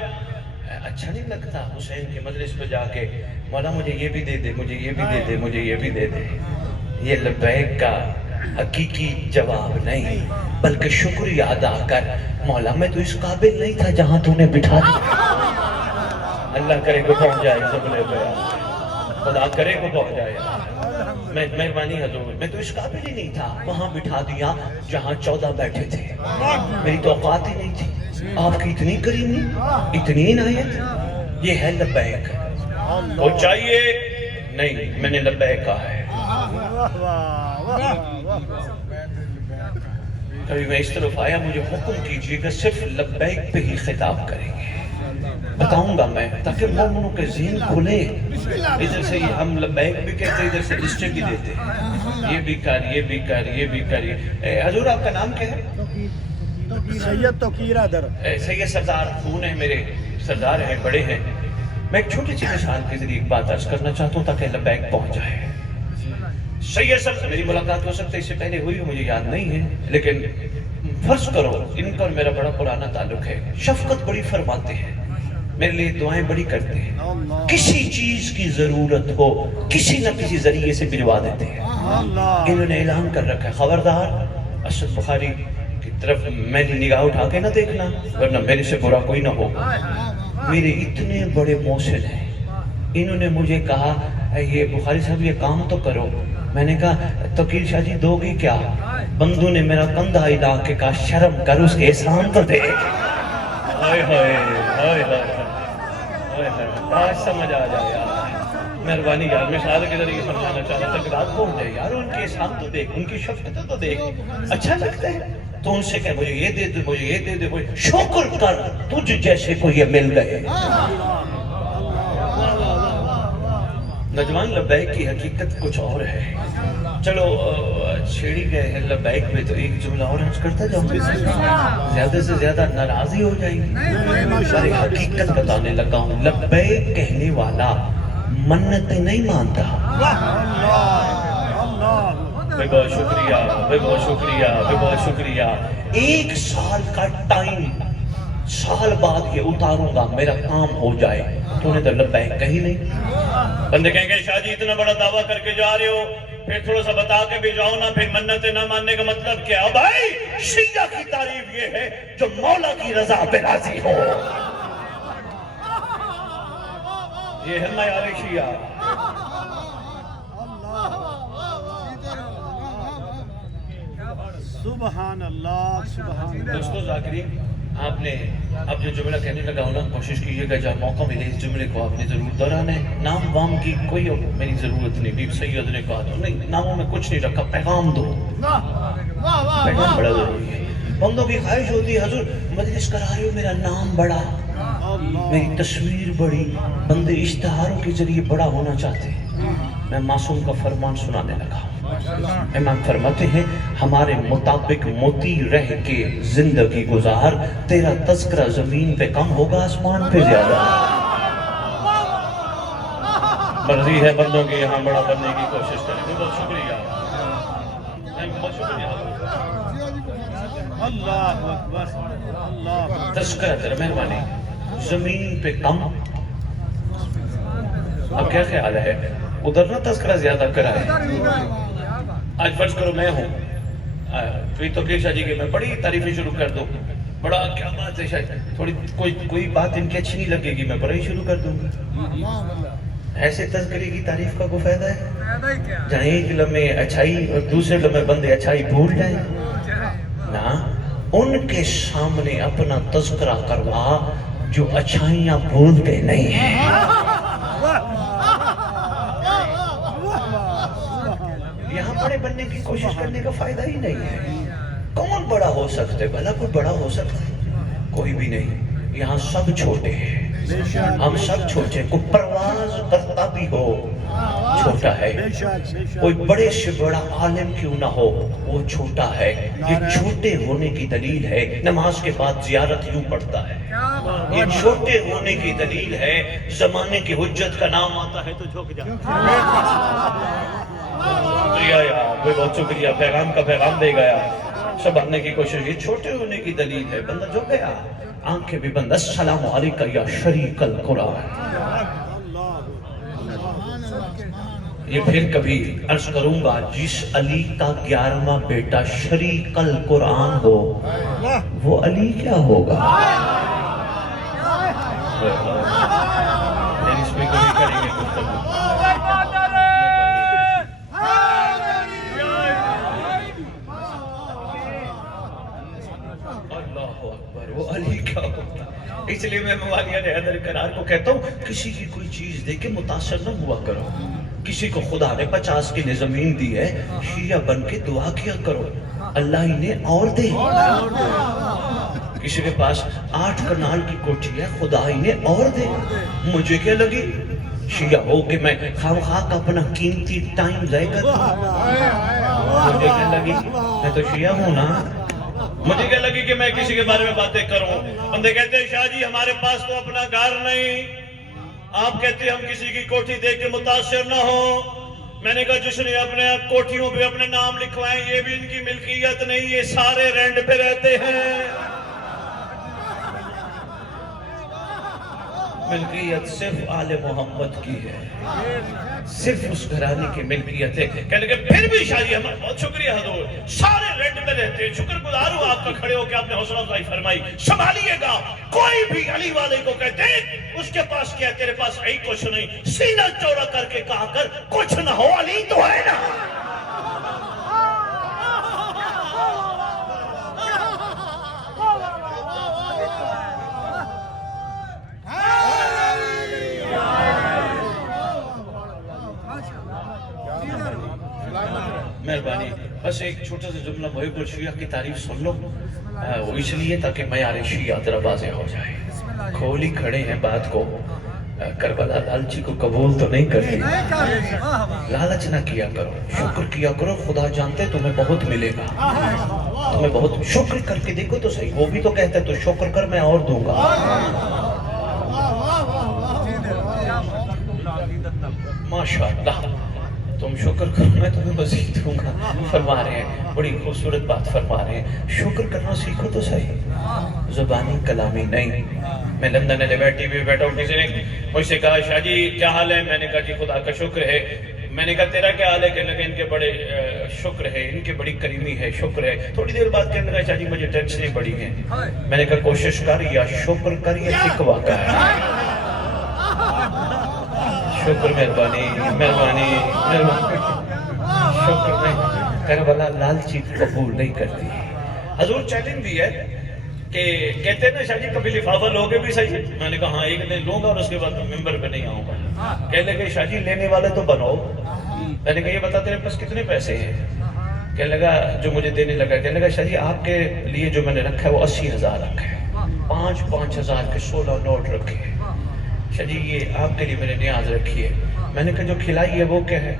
اچھا نہیں لگتا حسین کی مجلس پہ جا کے مولا مجھے یہ بھی دے دے، مجھے یہ بھی دے دے، مجھے یہ بھی دے دے۔ یہ لبیک کا حقیقی جواب نہیں بلکہ شکریہ ادا کر، مولا میں تو اس قابل نہیں تھا جہاں تو نے بٹھا دیا۔ اللہ کرے کو پہنچ جائے زبلے پہ، خدا کرے کو پہنچ جائے۔ مہربانی حضور، میں تو اس قابل ہی نہیں تھا، وہاں بٹھا دیا جہاں 14 بیٹھے تھے، میری تو اوقات ہی نہیں تھی، آپ کی اتنی کریمی، اتنی عنایت۔ یہ ہے لبیک، وہ چاہیے نہیں، میں نے لبیک کہا ہے۔ کبھی میں اس طرف آیا مجھے حکم کیجئے کہ صرف لبیک پہ ہی خطاب کریں گے، بتاؤں گا میں تاکہ مومنوں کے ذہن کھلے۔ ادھر سے ہم لبیک بھی کہتے ہیں، ادھر سے لسٹیں بھی دیتے ہیں، یہ بھی کر، یہ بھی کر، یہ بھی کر۔ حضور آپ کا نام کیا ہے؟ سید توقیر ادر، سید سردار خون ہے میرے، سردار ہیں، بڑے ہیں۔ میں ایک چھوٹی سی مثال کے ذریعے ایک بات عرض کرنا چاہتا ہوں تاکہ لبیک پہنچ جائے۔ سید سردار، میری ملاقات ہو سکتا ہے اس سے پہلے ہوئی ہو، مجھے یاد نہیں ہے، لیکن فرض کرو ان کا اور میرا بڑا پرانا تعلق ہے، شفقت بڑی فرماتے ہیں، میرے لیے دعائیں بڑی کرتے ہیں، کسی چیز کی ضرورت ہو کسی نہ کسی ذریعے سے بھجوا دیتے ہیں۔ انہوں نے اعلان کر رکھا ہے خبردار اسد بخاری کی طرف میں نے نگاہ اٹھا کے نہ دیکھنا ورنہ میرے سے برا کوئی نہ ہو۔ میرے اتنے بڑے محسن ہیں، انہوں نے مجھے کہا یہ بخاری صاحب یہ کام تو کرو۔ میں نے کہا توقیر شاہ جی دو گی کیا؟ بندوں نے میرا کندھا ہلا کے کہا شرم کر، اس کے احسان تو دے۔ ہائے ہائے ہائے ہائے، آج سمجھ آ جائے یار، مہربانی یار، مثال کے ذریعے سمجھانا چاہ رہا تھا کہ رات پہنچ جائے یار، ان کے احسان تو دیکھ، ان کی شفقت تو دیکھ، اچھا لگتا ہے تو ان سے کہ مجھے یہ دے دے، مجھے یہ دے دے، مجھے شکر کر تجھ جیسے کو یہ مل گئے۔ نوجوان لبیک کی حقیقت کچھ اور ہے۔ چلو چھیڑی گئے ہیں لبیک میں تو ایک جملہ اور عرض کرتا جاؤں، زیادہ سے زیادہ ناراضی ہو جائیں گی، پر حقیقت بتانے لگا ہوں۔ لبیک کہنے والا منتیں نہیں مانتا۔ بہت شکریہ، بہت شکریہ، بہت شکریہ۔ 1 سال کا ٹائم، سال بعد یہ اتاروں گا، میرا کام ہو جائے، تو نے تو لبیک کہی نہیں۔ بندے کہیں گے شاہ جی اتنا بڑا دعویٰ کر کے جا رہے ہو، پھر تھوڑا سا بتا کے بھی جاؤ نا، پھر منتیں نہ ماننے کا مطلب کیا؟ بھائی شیعہ کی تعریف یہ ہے جو مولا کی رضا پہ راضی ہو، یہ ہے معیار شیعہ۔ سبحان اللہ سبحان اللہ۔ دوستو ذاکرین، آپ نے اب جو جملہ کہنے لگا ہوں نا، کوشش کیجئے گا جب موقع ملے اس جملے کو آپ نے ضرور دہرانا ہے۔ نام وام کی کوئی میری ضرورت نہیں، بیب سید نے کہا تو نہیں، ناموں میں کچھ نہیں رکھا، پیغام دو، پیغام بڑا ضروری ہے۔ بندوں کی خواہش ہوتی ہے حضور مجلس کرا رہے ہو، میرا نام بڑا، میری تصویر بڑی، بندے اشتہاروں کے ذریعے بڑا ہونا چاہتے ہیں۔ میں معصوم کا فرمان سنانے لگا۔ امام فرماتے ہیں ہمارے مطابق موتی رہ کے زندگی گزار، تیرا تذکرہ زمین پہ کم ہوگا آسمان پہ زیادہ۔ مرضی ہے بندوں کی یہاں بڑا بننے کی کوشش کریں۔ بہت شکریہ، بہت شکریہ۔ اللہ اکبر، اللہ تذکرہ تیرا مہربانی، زمین پہ کم۔ اب کیا خیال ہے ادھر نہ تذکرہ زیادہ کرائے؟ آج فرض کرو میں ہوں، کوئی توقیر شاہ جی کے میں بڑی تعریفیں شروع کر دوں، بڑا کیا بات ہے شاید، تھوڑی کوئی بات ان کی اچھی نہیں لگے گی، میں بڑا ہی شروع کر دوں گا۔ ایسے تذکرے کی تعریف کا کوئی فائدہ ہے جہاں ایک لمحے اچھائی اور دوسرے لمحے بندے اچھائی بھول جائیں؟ نہ، ان کے سامنے اپنا تذکرہ کروا جو اچھائیاں بھولتے نہیں ہیں۔ یہاں بڑے بننے کی کوشش کرنے کا فائدہ ہی نہیں ہے۔ کون بڑا ہو سکتے؟ بھلا کوئی بڑا ہو سکتا ہے؟ کوئی بھی نہیں، یہاں سب چھوٹے ہیں۔ ہم سب چھوٹے، کو پرواز کرتا بھی ہو چھوٹا ہے، کوئی بڑے سے بڑا عالم کیوں نہ ہو وہ چھوٹا ہے۔ یہ چھوٹے ہونے کی دلیل ہے، نماز کے بعد زیارت یوں پڑھتا ہے، یہ چھوٹے ہونے کی دلیل ہے، زمانے کی حجت کا نام آتا ہے تو جھک جاتا ہے۔ شکریہ یار، بہت شکریہ، پیغام کا پیغام دے گیا، سنبھالنے کی کوشش، یہ چھوٹے ہونے کی دلیل ہے، بندہ جھک گیا، آنکھیں بھی بند۔ السلام علیکہ یا شریک القرآن۔ یہ پھر کبھی عرض کروں گا، جس علی کا 11واں بیٹا شریک القرآن ہو وہ علی کیا ہوگا؟ اس میں کبھی کریں گے گفتگو۔ اللہ اکبر، وہ علی کیا ہوگا؟ اس لیے میں موالیا حیدر کرار کو کہتا ہوں، کسی کی کوئی چیز دے کے متاثر نہ ہوا کرو۔ کسی کو خدا نے 50 کی زمین دی ہے، شیعہ بن کے دعا کیا کرو، اللہ انہیں اور دے۔ کسی کے پاس 8 کنال کی کوٹھی ہے، خدا انہیں اور دے۔ مجھے کیا لگی شیعہ ہو کہ میں خواہ کا اپنا قیمتی ٹائم ضائع کروں؟ مجھے کیا لگی، میں تو شیعہ ہوں نا، مجھے کیا لگی کہ میں کسی کے بارے میں باتیں کروں؟ بندے کہتے ہیں شاہ جی ہمارے پاس تو اپنا گھر نہیں، آپ کہتے ہیں ہم کسی کی کوٹھی دیکھ کے متاثر نہ ہو۔ میں نے کہا جس نے اپنے کوٹھیوں پہ اپنے نام لکھوائیں یہ بھی ان کی ملکیت نہیں، یہ سارے رینٹ پہ رہتے ہیں۔ ملکیت صرف آل محمد کی ہے، صرف اس گھرانے کی ملکیت ہے۔ کہنے کہ پھر بھی شاہ جی ہمارا بہت شکریہ حضور، سارے رینٹ پہ رہتے ہیں، شکر گزار ہوں آپ کا کھڑے ہو کے آپ نے حوصلہ افزائی فرمائی۔ سنبھالیے گا، کوئی بھی علی والے کو کہتے اس کے پاس کیا، تیرے پاس ہے کچھ نہیں، سینہ چوڑا کر کے کہا کر کچھ نہ ہو، علی تو ہے نا۔ مہربانی، بس ایک چھوٹا سا جملہ محب الشیعہ کی تعریف سن لو، وہ اس لیے تاکہ معیار شیعہ ذرا واضح ہو جائے۔ کھول ہی کھڑے ہیں بات کو، کربلا لالچی کو قبول تو نہیں کرتی، لالچ نہ کیا کرو، شکر کیا کرو، خدا جانتے تمہیں بہت ملے گا، تمہیں بہت، شکر کر کے دیکھو تو صحیح، وہ بھی تو کہتے تو شکر کر میں اور دوں گا۔ ماشاءاللہ، تم شکر کرو میں تمہیں مزید دوں گا، فرما رہے ہیں، بڑی خوبصورت بات فرما رہے ہیں، شکر کرنا سیکھو تو صحیح، زبانی کلامی نہیں۔ میں لندن لیبرٹی میں بیٹھا ہوں، کسی نے مجھ سے کہا شاہ جی کیا حال ہے؟ میں نے کہا جی خدا کا شکر ہے۔ میں نے کہا تیرا کیا حال ہے؟ کہنے لگا ان کے بڑے شکر ہے، ان کے بڑی کریمی ہے، شکر ہے۔ تھوڑی دیر بعد کہنے لگا شاہ جی مجھے ٹینشنیں بڑی ہیں۔ میں نے کہا کوشش کر، یا شکر کر یا شکوہ کر۔ شکر، مہربانی مہربانی مہربانی، شکر میں کربلا لالچی قبول نہیں کرتی۔ حضور چیلنج بھی ہے کہ کہتے ہیں نا شاہ جی کبھی لفافہ لوگے بھی صحیح؟ میں نے کہا ہاں ایک دن لوں گا اور اس کے بعد ممبر پہ نہیں آؤں گا۔ کہنے لگے شاہ جی لینے والے تو بنو۔ میں نے کہا یہ بتا تیرے پاس کتنے پیسے ہیں؟ کہنے لگا جو مجھے دینے لگا، کہنے لگا شاہ جی آپ کے لیے جو میں نے رکھا ہے وہ 80,000 رکھا ہے، 5,000 کے 16 نوٹ رکھے ہیں۔ شاہ جی یہ آپ کے لیے میں نے نیاز رکھی ہے۔ میں نے کہا جو کھلائی ہے وہ کیا ہے؟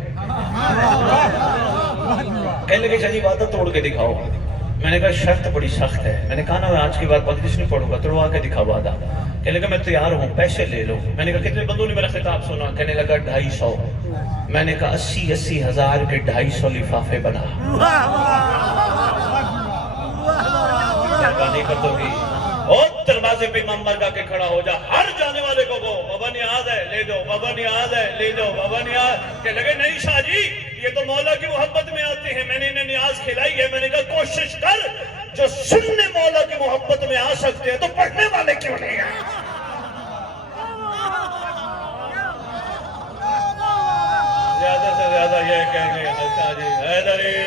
کہنے لگے شاہ جی وعدہ توڑ کے دکھاؤ۔ میں نے کہا شرط بڑی سخت ہے۔ میں نے کہا نا میں آج کے بعد مجلس نہیں پڑھوں گا، توڑوا کے دکھا وعدہ۔ کہنے لگا میں تیار ہوں، پیسے لے لو۔ میں نے کہا کتنے بندوں نے میرا خطاب سنا؟ کہنے لگا 250۔ میں نے کہا 80,000 کے 250 لفافے بنا۔ مہربانی کر دو گی، اور دروازے پہ امام برگا کے کھڑا ہو جا، ہر جانے والے کو کہو بابا نیاز ہے لے جاؤ، بابا نیاز ہے لے جاؤ، بابا نیاز۔ کہ لگے نہیں شاہ جی یہ تو مولا کی محبت میں آتے ہیں، میں نے انہیں نیاز کھلائی ہے۔ میں نے کہا کوشش کر، جو سننے مولا کی محبت میں آ سکتے ہیں تو پڑھنے والے کیوں نہیں ہیں؟ زیادہ سے زیادہ یہ کہیں گے شاہ جی حیدری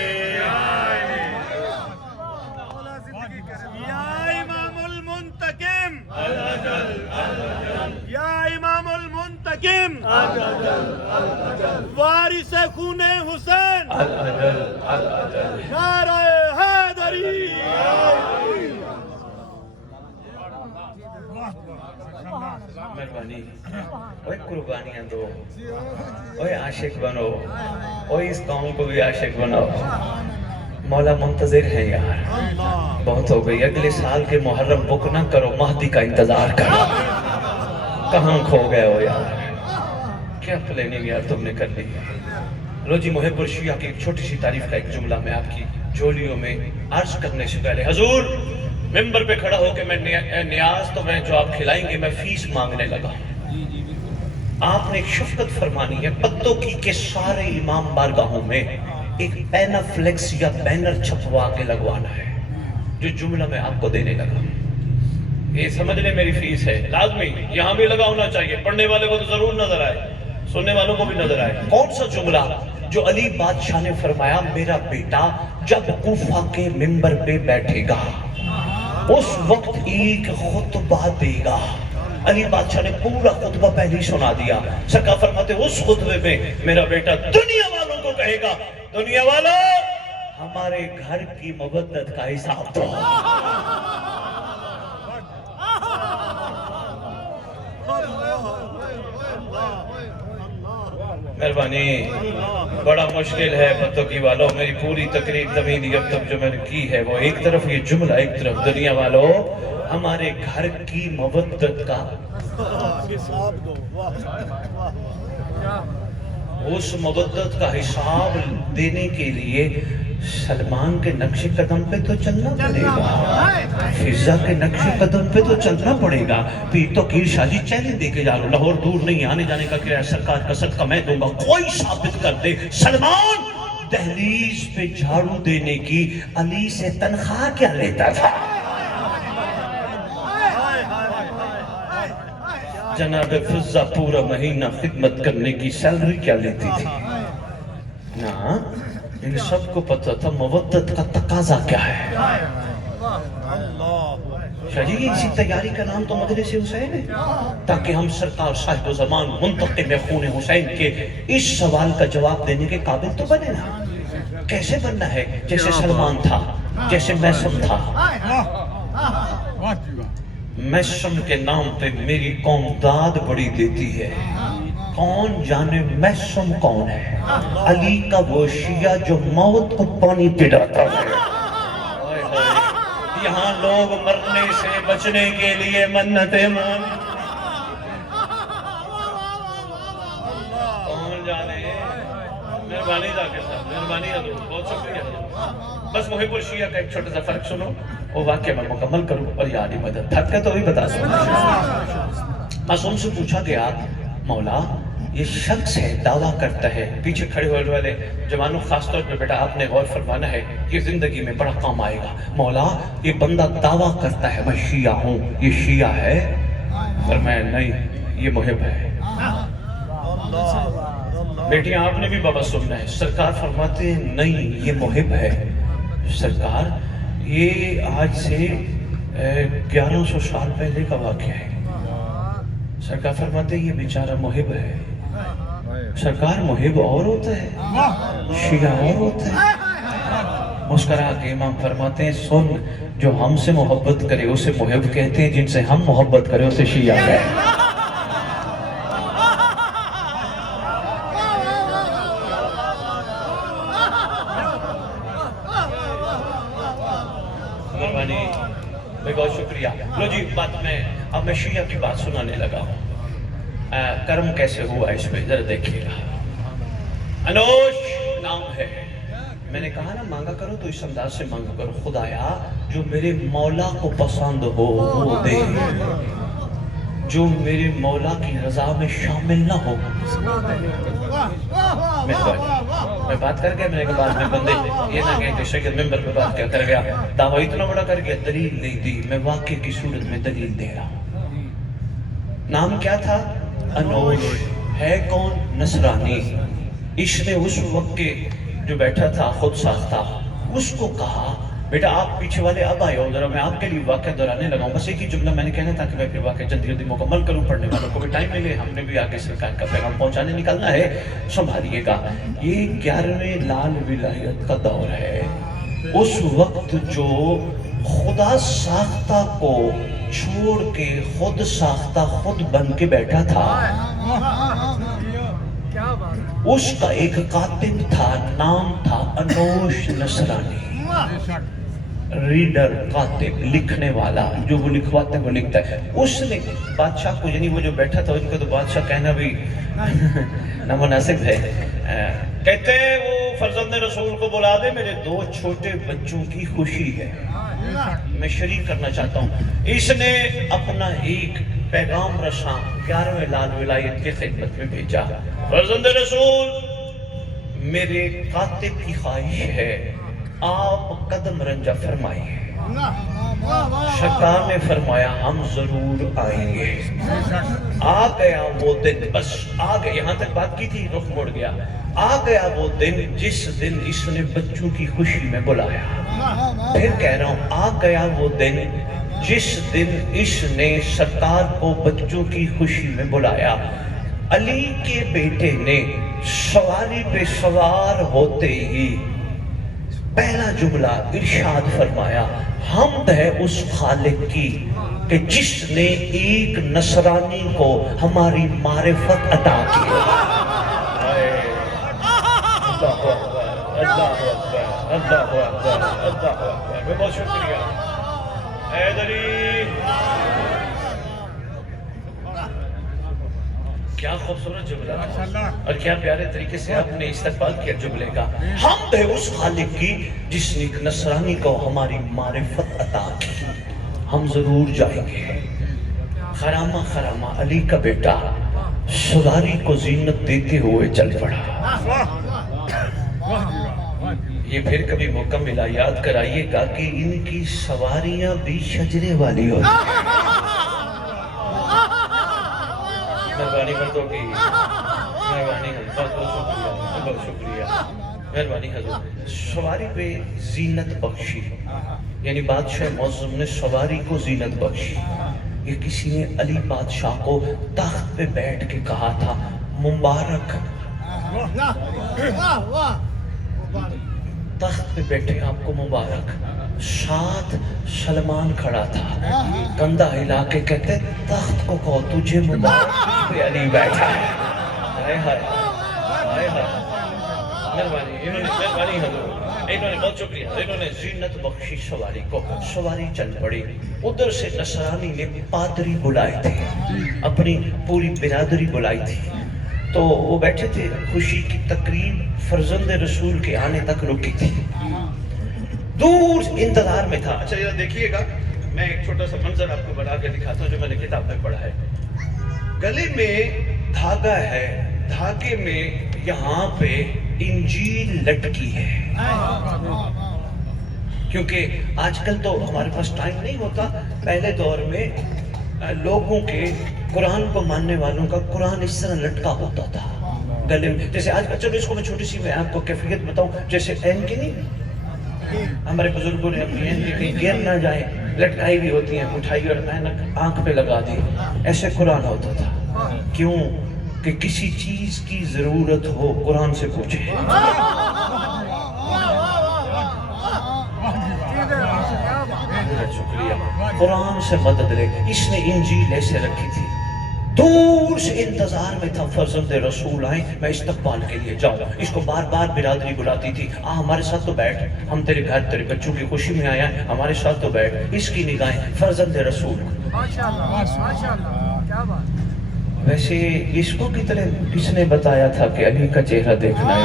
یا امام المنتقم وارث خون حسین نعرہ حیدری۔ مہربانی اوے قربانیاں دو اوے عاشق بنو اوے اس قوم کو بھی عاشق بناؤ مولا منتظر ہے یار بہت ہو گئی اگلے سال کے محرم بک نہ کرو مہدی کا انتظار کرو کہاں کھو گئے ہو یار کیا پلاننگ یار تم نے کر لی لو جی محب الشیعہ کی ایک چھوٹی سی تعریف کا ایک جملہ میں آپ کی جھولیوں میں عرض کرنے سے پہلے حضور ممبر پہ کھڑا ہو کے میں نیاز تو میں جو آپ کھلائیں گے میں فیس مانگنے لگا آپ نے ایک شفقت فرمانی ہے پتوں کی کہ سارے امام بارگاہوں میں ایک پینا فلیکس یا بینر چھپوا کے لگوانا ہے جو جملہ میں آپ کو دینے لگا یہ سمجھ لیں میری فیس ہے لازمی یہاں بھی لگا ہونا چاہیے پڑھنے والے کو تو ضرور نظر آئے سننے والوں کو بھی نظر آئے کون سا جملہ جو علی بادشاہ نے فرمایا میرا بیٹا جب کوفہ کے ممبر پہ بیٹھے گا اس وقت ایک خطبہ دے گا علی بادشاہ نے پورا خطبہ پہلے ہی سنا دیا سرکار فرماتے اس خطبے میں میرا بیٹا دنیا والوں کو کہے گا دنیا والوں ہمارے گھر کی مودت کا حساب دو مہربانی بڑا مشکل ہے پتوں کی والوں میری پوری تقریر تمہیدی اب تک جو میں نے کی ہے وہ ایک طرف یہ جملہ ایک طرف دنیا والوں ہمارے گھر کی مودت کا اس مودت کا حساب دینے کے لیے سلمان کے نقش قدم پہ تو چلنا پڑے گا فضا کے نقش قدم پہ تو چلنا پڑے گا پیر تو کیر شاہ جی چیلنج دے کے جا رہا ہوں لاہور دور نہیں آنے جانے کا کرایہ سرکار کا صدقہ میں دوں گا کوئی ثابت کر دے سلمان دہلیز پہ جھاڑو دینے کی علی سے تنخواہ کیا لیتا تھا جناب فضا پورا مہینہ خدمت کرنے کی سیلری کیا لیتی تھی نا ان سب کو پتہ تھا مودت کا تقاضا کیا ہے شاہ جی اسی تیاری کا نام تو مجلس حسین ہے تاکہ ہم سرکار صاحب و زمان منتقم خون حسین کے اس سوال کا جواب دینے کے قابل تو بنے نا کیسے بننا ہے جیسے سلمان تھا جیسے میسم تھا میسم کے نام پہ میری قوم داد بڑی دیتی ہے کون جانے میسم کون ہے علی کا وہ شیعہ جو موت کو پانی پلاتا ہے یہاں لوگ مرنے سے بچنے کے لیے منتیں مان کون جانے مہربانی ذاکر صاحب مہربانی حضور بہت شکریہ بس محب الشیعہ کا ایک چھوٹا سا فرق سنو وہ واقعہ میں مکمل کروں اور یہ آدھی مدد تھک کا تو بھی بتا سکتا معصوم سے پوچھا گیا مولا یہ شخص ہے دعویٰ کرتا ہے پیچھے کھڑے ہوئے والے جوانوں خاص طور پہ بیٹا آپ نے غور فرمانا ہے یہ زندگی میں بڑا کام آئے گا مولا یہ بندہ دعویٰ کرتا ہے میں شیعہ ہوں یہ شیعہ ہے فرمایا نہیں یہ محب ہے بیٹیاں آپ نے بھی بابا سننا ہے سرکار فرماتے ہیں نہیں یہ محب ہے سرکار یہ آج سے 1100 سال پہلے کا واقعہ ہے سرکار فرماتے ہیں یہ بیچارہ محب ہے سرکار محب اور ہوتا ہے شیعہ اور ہوتا ہے مسکرا کے امام فرماتے ہیں سن جو ہم سے محبت کرے اسے محب کہتے ہیں جن سے ہم محبت کرے اسے شیعہ کہتے ہیں بہت شکریہ لو جی بات میں اب میں شیعہ کی بات سنانے لگا ہوں کرم کیسے ہوا اس پہ ذرا دیکھیے گا انوش نام ہے میں نے کہا نا مانگا کرو تو اس انداز سے مانگا کرو خدایا جو میرے مولا کو پسند ہو وہ دے جو میرے مولا کی رضا میں شامل نہ ہو میں بات کر گیا میرے کے بعد میں بندے یہ نہ کہیں کہ شیخ ممبر پہ بات کیا کر گیا دعویٰ اتنا بڑا کر گیا دلیل نہیں دی میں واقعے کی صورت میں دلیل دے رہا ہوں نام کیا تھا انوش ہے کون نصرانی اس نے اس وقت کے جو بیٹھا تھا خود ساختہ اس کو کہا بیٹا آپ پیچھے والے اب آئے ہو ذرا میں آپ کے لیے واقعہ دہرانے لگا ہوں بس ایک ہی جملہ میں نے کہنا تھا کہ میں پھر واقعہ جلدی جلدی مکمل کروں پڑھنے والوں کو بھی ٹائم ملے ہم نے بھی آگے سرکار کا پیغام پہنچانے نکلنا ہے سنبھالیے گا یہ 11ویں لال ولایت کا دور ہے اس وقت جو خدا ساختہ کو چھوڑ کے خود ساختہ خود بن کے بیٹھا تھا. اس کا ایک کاتب تھا، نام تھا انوش نصرانی. ریڈر، کاتب، لکھنے والا، جو وہ لکھواتا ہے وہ لکھتا ہے. اس نے بادشاہ کو، یعنی وہ جو بیٹھا تھا ان کو تو بادشاہ کہنا بھی نامناسب ہے. کہتے ہیں وہ فرزند رسول کو بلا دے، میرے 2 چھوٹے بچوں کی خوشی ہے، میں شریک کرنا چاہتا ہوں. اس نے اپنا ایک پیغام رساں 11ویں لال ولایت کی خدمت میں بھیجا. فرزند رسول، میرے کاتب کی خواہش ہے آپ قدم رنجہ فرمائیے. سرکار نے فرمایا ہم ضرور آئیں گے. آ گیا وہ دن، بس آ گیا، یہاں تک بات کی تھی، رخ مڑ گیا. آ گیا وہ دن جس دن اس نے بچوں کی خوشی میں بلایا. پھر کہہ رہا ہوں، آ گیا وہ دن جس دن اس نے سرکار کو بچوں کی خوشی میں بلایا. علی کے بیٹے نے سواری پہ سوار ہوتے ہی پہلا جملہ ارشاد فرمایا، حمد ہے اس خالق کی کہ جس نے ایک نصرانی کو ہماری معرفت عطا کی. اللہ اکبر، اللہ اکبر، اللہ اکبر، اللہ اکبر. بہت شکریہ حیدری. کیا خوبصورت جملہ اور کیا پیارے طریقے سے آپ نے استقبال کیا جملے کا. حمد ہے اس خالق کی جس نے ایک نصرانی کو ہماری معرفت عطا کی، ہم ضرور جائیں گے. خرامہ خرامہ علی کا بیٹا سواری کو زینت دیتے ہوئے چل پڑا. یہ پھر کبھی موقع ملا یاد کرائیے گا کہ ان کی سواریاں بھی شجرے والی ہوتی ہیں. مہربانی مردوں کی، مہربانی، بہت شکریہ، بہت شکریہ، مہربانی حضور. سواری پہ زینت بخشی، یعنی بادشاہ معظم نے سواری کو زینت بخشی. یہ کسی نے علی بادشاہ کو تخت پہ بیٹھ کے کہا تھا مبارک. تخت پہ بیٹھے آپ کو مبارک. ساتھ سلمان کھڑا تھا، کندھا ہلا کے کہتے تخت کو کہو تجھے مبارک پہ علی بیٹھا ہے. ہائے ہائے ہائے ہائے. مہربانی، مہربانی حضور، انہوں نے بہت شکریہ، انہوں نے زینت بخشی سواری کو. سواری چل پڑی. ادھر سے نصرانی نے پادری بلائے تھے، اپنی پوری برادری بلائی تھی. تو وہ بیٹھے تھے، خوشی کی تقریب فرزند رسول کے آنے تک رکی تھی. دور انتظار میں تھا. اچھا یہ دیکھیے گا، میں ایک چھوٹا سا منظر آپ کو بنا کے دکھاتا ہوں جو میں نے کتاب میں پڑھا ہے. گلے میں دھاگا ہے، دھاگے میں یہاں پہ انجیل لٹکی ہے. کیونکہ آج کل تو ہمارے پاس ٹائم نہیں ہوتا. پہلے دور میں لوگوں کے قرآن کو ماننے والوں کا قرآن اس طرح لٹکا ہوتا تھا گلے میں. جیسے آج کل، چلو اس کو میں چھوٹی سی میں آپ کو کیفیت بتاؤں. جیسے این کی نہیں، ہمارے بزرگوں نے اپنی این کی کہیں گر نہ جائیں لٹکائی بھی ہوتی ہیں، اٹھائی اور اینک آنکھ پہ لگا دی. ایسے قرآن ہوتا تھا. کیوں؟ کہ کسی چیز کی ضرورت ہو قرآن سے پوچھے. شکریہ. قرآن سے مدد لے. اس نے انجیل ایسے رکھی تھی. دور سے انتظار میں تھا فرزند رسول آئیں، میں استقبال کے لیے جاؤں. اس کو بار بار برادری بلاتی تھی، ہمارے ساتھ تو بیٹھ، ہم تیرے گھر تیرے بچوں کی خوشی میں آیا ہیں، ہمارے ساتھ تو بیٹھ. اس کی نگاہیں فرزند رسول. ویسے اس کو کس نے بتایا تھا کہ علی کا چہرہ دیکھنا ہے؟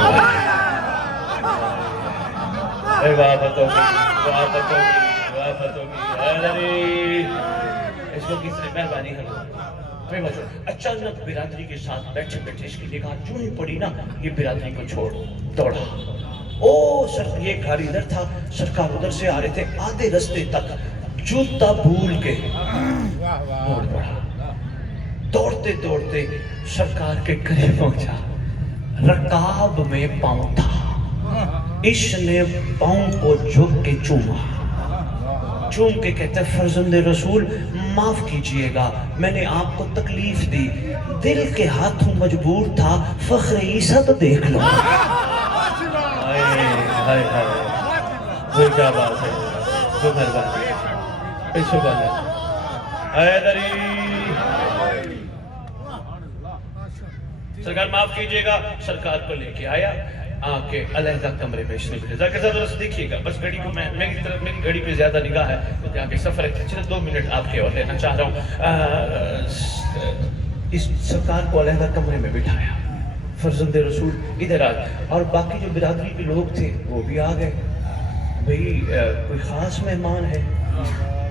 اس کو کس نے؟ مہربانی ہے. اچانک برادری کے ساتھ بیٹھے بیٹھے اس کی نگاہ جو ہی پڑی نا، یہ برادری کو چھوڑ دوڑا. او سر، یہ گھر ادھر تھا، سرکار ادھر سے آ رہے تھے. آدھے رستے تک جوتا بھول کے موڑ پڑا. دوڑتے دوڑتے سرکار کے قریب پہنچا. رکاب میں پاؤں تھا. اس نے پاؤں کو جھک کے چوما. چوم کے کہتے فرزند رسول معاف کیجئے گا، میں نے آپ کو تکلیف دی، دل کے ہاتھوں مجبور تھا، فخر عیسیٰ تو دیکھ لو. ہائے ہائے ہائے، وہ کیا بات ہے. تو مہربانی. حیدری سرکار معاف کیجئے گا، سرکار کو لے کے آیا، آکے علیحدہ کمرے میں شریف لے ذاکر صاحب درست دیکھیے گا، بس گھڑی کو میری طرف میری گھڑی پہ زیادہ نگاہ ہے کیونکہ آگے سفر ہے، صرف 2 منٹ آپ کے اور لینا چاہ رہا ہوں۔ اس سرکار کو علیحدہ کمرے میں بٹھایا، فرزند رسول ادھر آئے اور باقی جو برادری کے لوگ تھے وہ بھی آ گئے۔ بھئی کوئی خاص مہمان ہے؟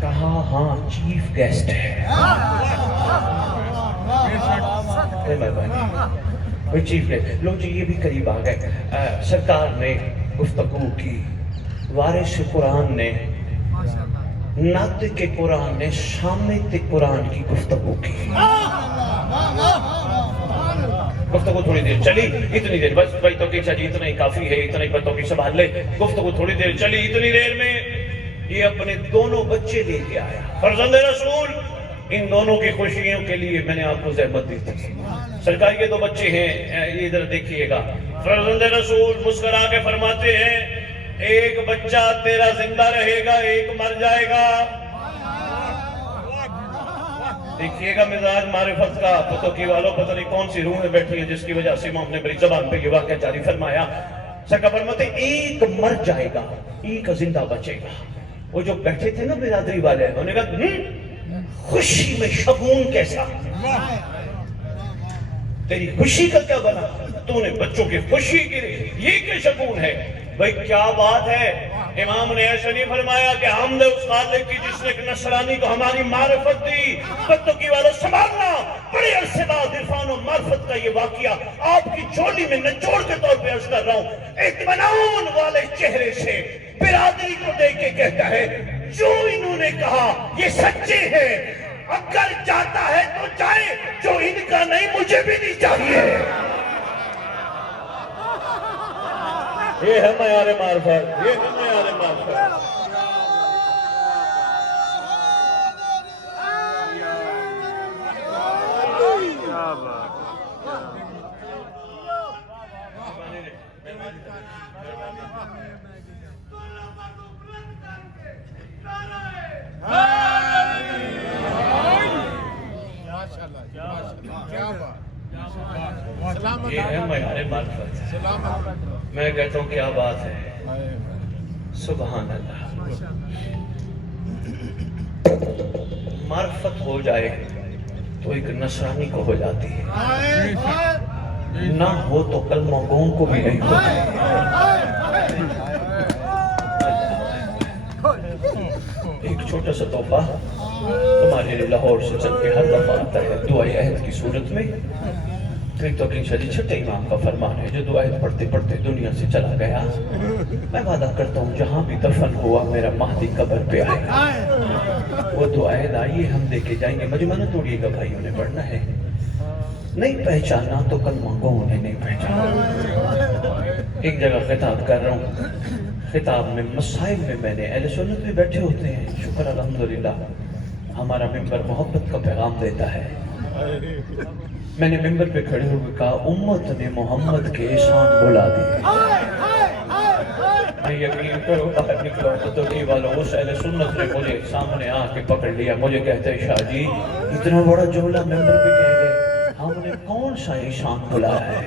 کہا ہاں چیف گیسٹ ہے۔ کوئی چیف گیسٹ، لوگ جی یہ بھی قریب آ گئے۔ سرکار نے گفتگو کی، وارث قرآن نے، ناطق قرآن نے شامت قرآن کی گفتگو کی۔ گفتگو تھوڑی دیر چلی، اتنی دیر بس بھائی تو کہ جی اتنا ہی کافی ہے، اتنا ہی باتوں کی سنبھال لے۔ گفتگو تھوڑی دیر چلی، اتنی دیر میں یہ اپنے دونوں بچے لے کے آیا۔ فرزند رسول ان دونوں کی خوشیوں کے لیے میں نے آپ کو زحمت دی تھی۔ سرکار کے 2 بچے ہیں، یہ ادھر دیکھیے گا۔ فرزند رسول مسکرا کے فرماتے ہیں ایک بچہ تیرا زندہ رہے گا، ایک مر جائے گا۔ دیکھیے گا مزاج معرفت کا، پتوں کی والوں پتہ نہیں کون سی روح میں بیٹھی ہے جس کی وجہ سے امام نے بری زبان پہ یہ واقعہ جاری فرمایا۔ سرکار فرماتے ایک مر جائے گا، ایک زندہ بچے گا۔ وہ جو بیٹھے تھے نا برادری والے، انہوں نے کہا خوشی میں شگون کیسا؟ تیری خوشی کا کیا بنا؟ تو نے بچوں کی خوشی کے لیے یہ کیا شگون ہے؟ بھئی کیا بات ہے؟ امام نے ایسا نہیں فرمایا کہ حمد اس خالق کی جس نے ایک نصرانی کو ہماری معرفت دی۔ بطوں کی والا سنبھالنا، بڑے عرصے بعد عرفان و معرفت کا یہ واقعہ آپ کی جھولی میں نچوڑ کے طور پہ عرض کر رہا ہوں۔ اطمینان والے چہرے سے برادری کو دیکھ کے کہتا ہے جو انہوں نے کہا یہ سچے ہیں، اگر جاتا ہے تو جائے، جو ان کا نہیں مجھے بھی نہیں چاہیے۔ یہ ہے معیار معرفت، یہ ہے معیار معرفت۔ یہ ہے معیار معرفت۔ میں کہتا ہوں کیا بات ہے، سبحان اللہ۔ معرفت ہو جائے تو ایک نصرانی کو ہو جاتی ہے، نہ ہو تو کلمہ گوں کو بھی نہیں ہوتی۔ ایک چھوٹا سا تحفہ تمہارے لیے لاہور سے چل کے ہر دفعہ آتا ہے دعائے عہد کی صورت میں۔ تو کہ شدید چھٹے امام کا فرمان ہے جو دعائیں پڑھتے پڑھتے دنیا سے چلا گیا، میں وعدہ کرتا ہوں جہاں بھی دفن ہوا میرا مہدی قبر پہ آئے گا۔ وہ دعائیں آئیے ہم دے کے جائیں گے، مجھے منع توڑیے گا بھائیوں نے پڑھنا ہے۔ نہیں پہچانا تو کل مانگو انہیں نہیں پہچانا۔ ایک جگہ خطاب کر رہا ہوں، خطاب میں مسائل میں میں نے اہل سنت بھی بیٹھے ہوتے ہیں، شکر الحمدللہ ہمارا ممبر محبت کا پیغام دیتا ہے۔ میں نے ممبر پہ کھڑے ہوئے کہا امت نے محمد کے احسان بھلا دیے۔ میں یقین کرو باہر نکلا تو کی والوں اس اہل سنت نے مجھے سامنے آ کے پکڑ لیا، مجھے کہتے ہیں شاہ جی اتنا بڑا جملہ ممبر پہ کہہ گئے، ہم نے کون سا احسان بھلایا ہے؟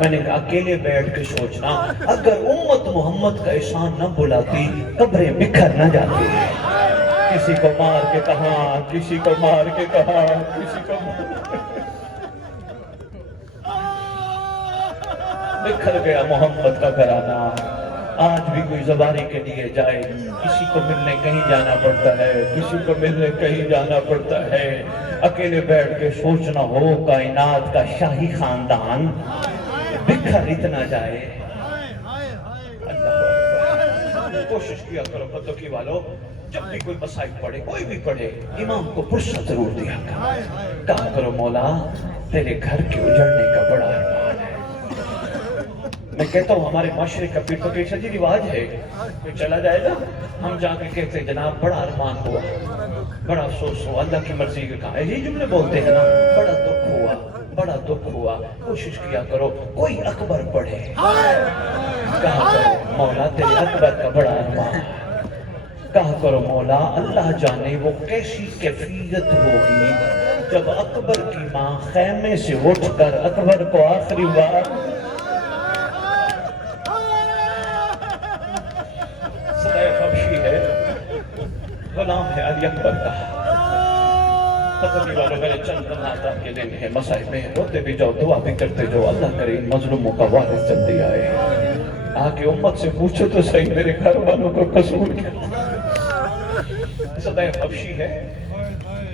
میں نے کہا اکیلے بیٹھ کے سوچنا اگر امت محمد کا احسان نہ بھلاتی قبریں بکھر نہ جاتی۔ کسی کو مار کے کہاں، کسی کو مار کے کہاں، کسی کو بکھر گیا محمد کا گھرانہ۔ آج بھی کوئی زبانی کے لیے جائے، کسی کو ملنے کہیں جانا پڑتا ہے، کسی کو ملنے کہیں جانا پڑتا ہے۔ اکیلے بیٹھ کے سوچنا ہو کائنات کا شاہی خاندان بکھر اتنا جائے۔ اللہ کوشش کیا کرو پتوں کی والوں، جب بھی کوئی مسائل پڑھے، کوئی بھی پڑھے، امام کو فرصت ضرور دیا کرو۔ کہا کرو مولا تیرے گھر کے اجڑنے کا بڑا ارمان ہے۔ میں کہتا ہوں ہمارے معاشرے کا پیر تو کہ ایسا رواج ہے، کوئی چلا جائے گا ہم جا کے کہتے ہیں جناب بڑا ارمان ہوا، بڑا افسوس ہوا، اللہ کی مرضی کا کہا ہے، یہ جملے بولتے ہیں نا، بڑا دکھ ہوا، بڑا دکھ ہوا۔ کوشش کیا کرو کوئی اکبر پڑھے، کہا کرو مولا تیرے اکبر کا بڑا ارمان ہے۔ کہا کرو مولا اللہ جانے وہ کیسی کیفیت ہوگی جب اکبر کی ماں خیمے سے اٹھ کر اکبر کو آخری بار صدیق حبشی ہے، غلام ہے علی اکبر کا، پتنی والوں میرے چند لمحات آپ کے دن ہے، مسائب میں روتے بھی جاؤ دعا بھی کرتے جو اللہ کرے ان مظلوموں کا وارث جلدی آئے، آگے امت سے پوچھو تو صحیح میرے گھر والوں کو قصور کیا۔ صدیق حبشی ہے،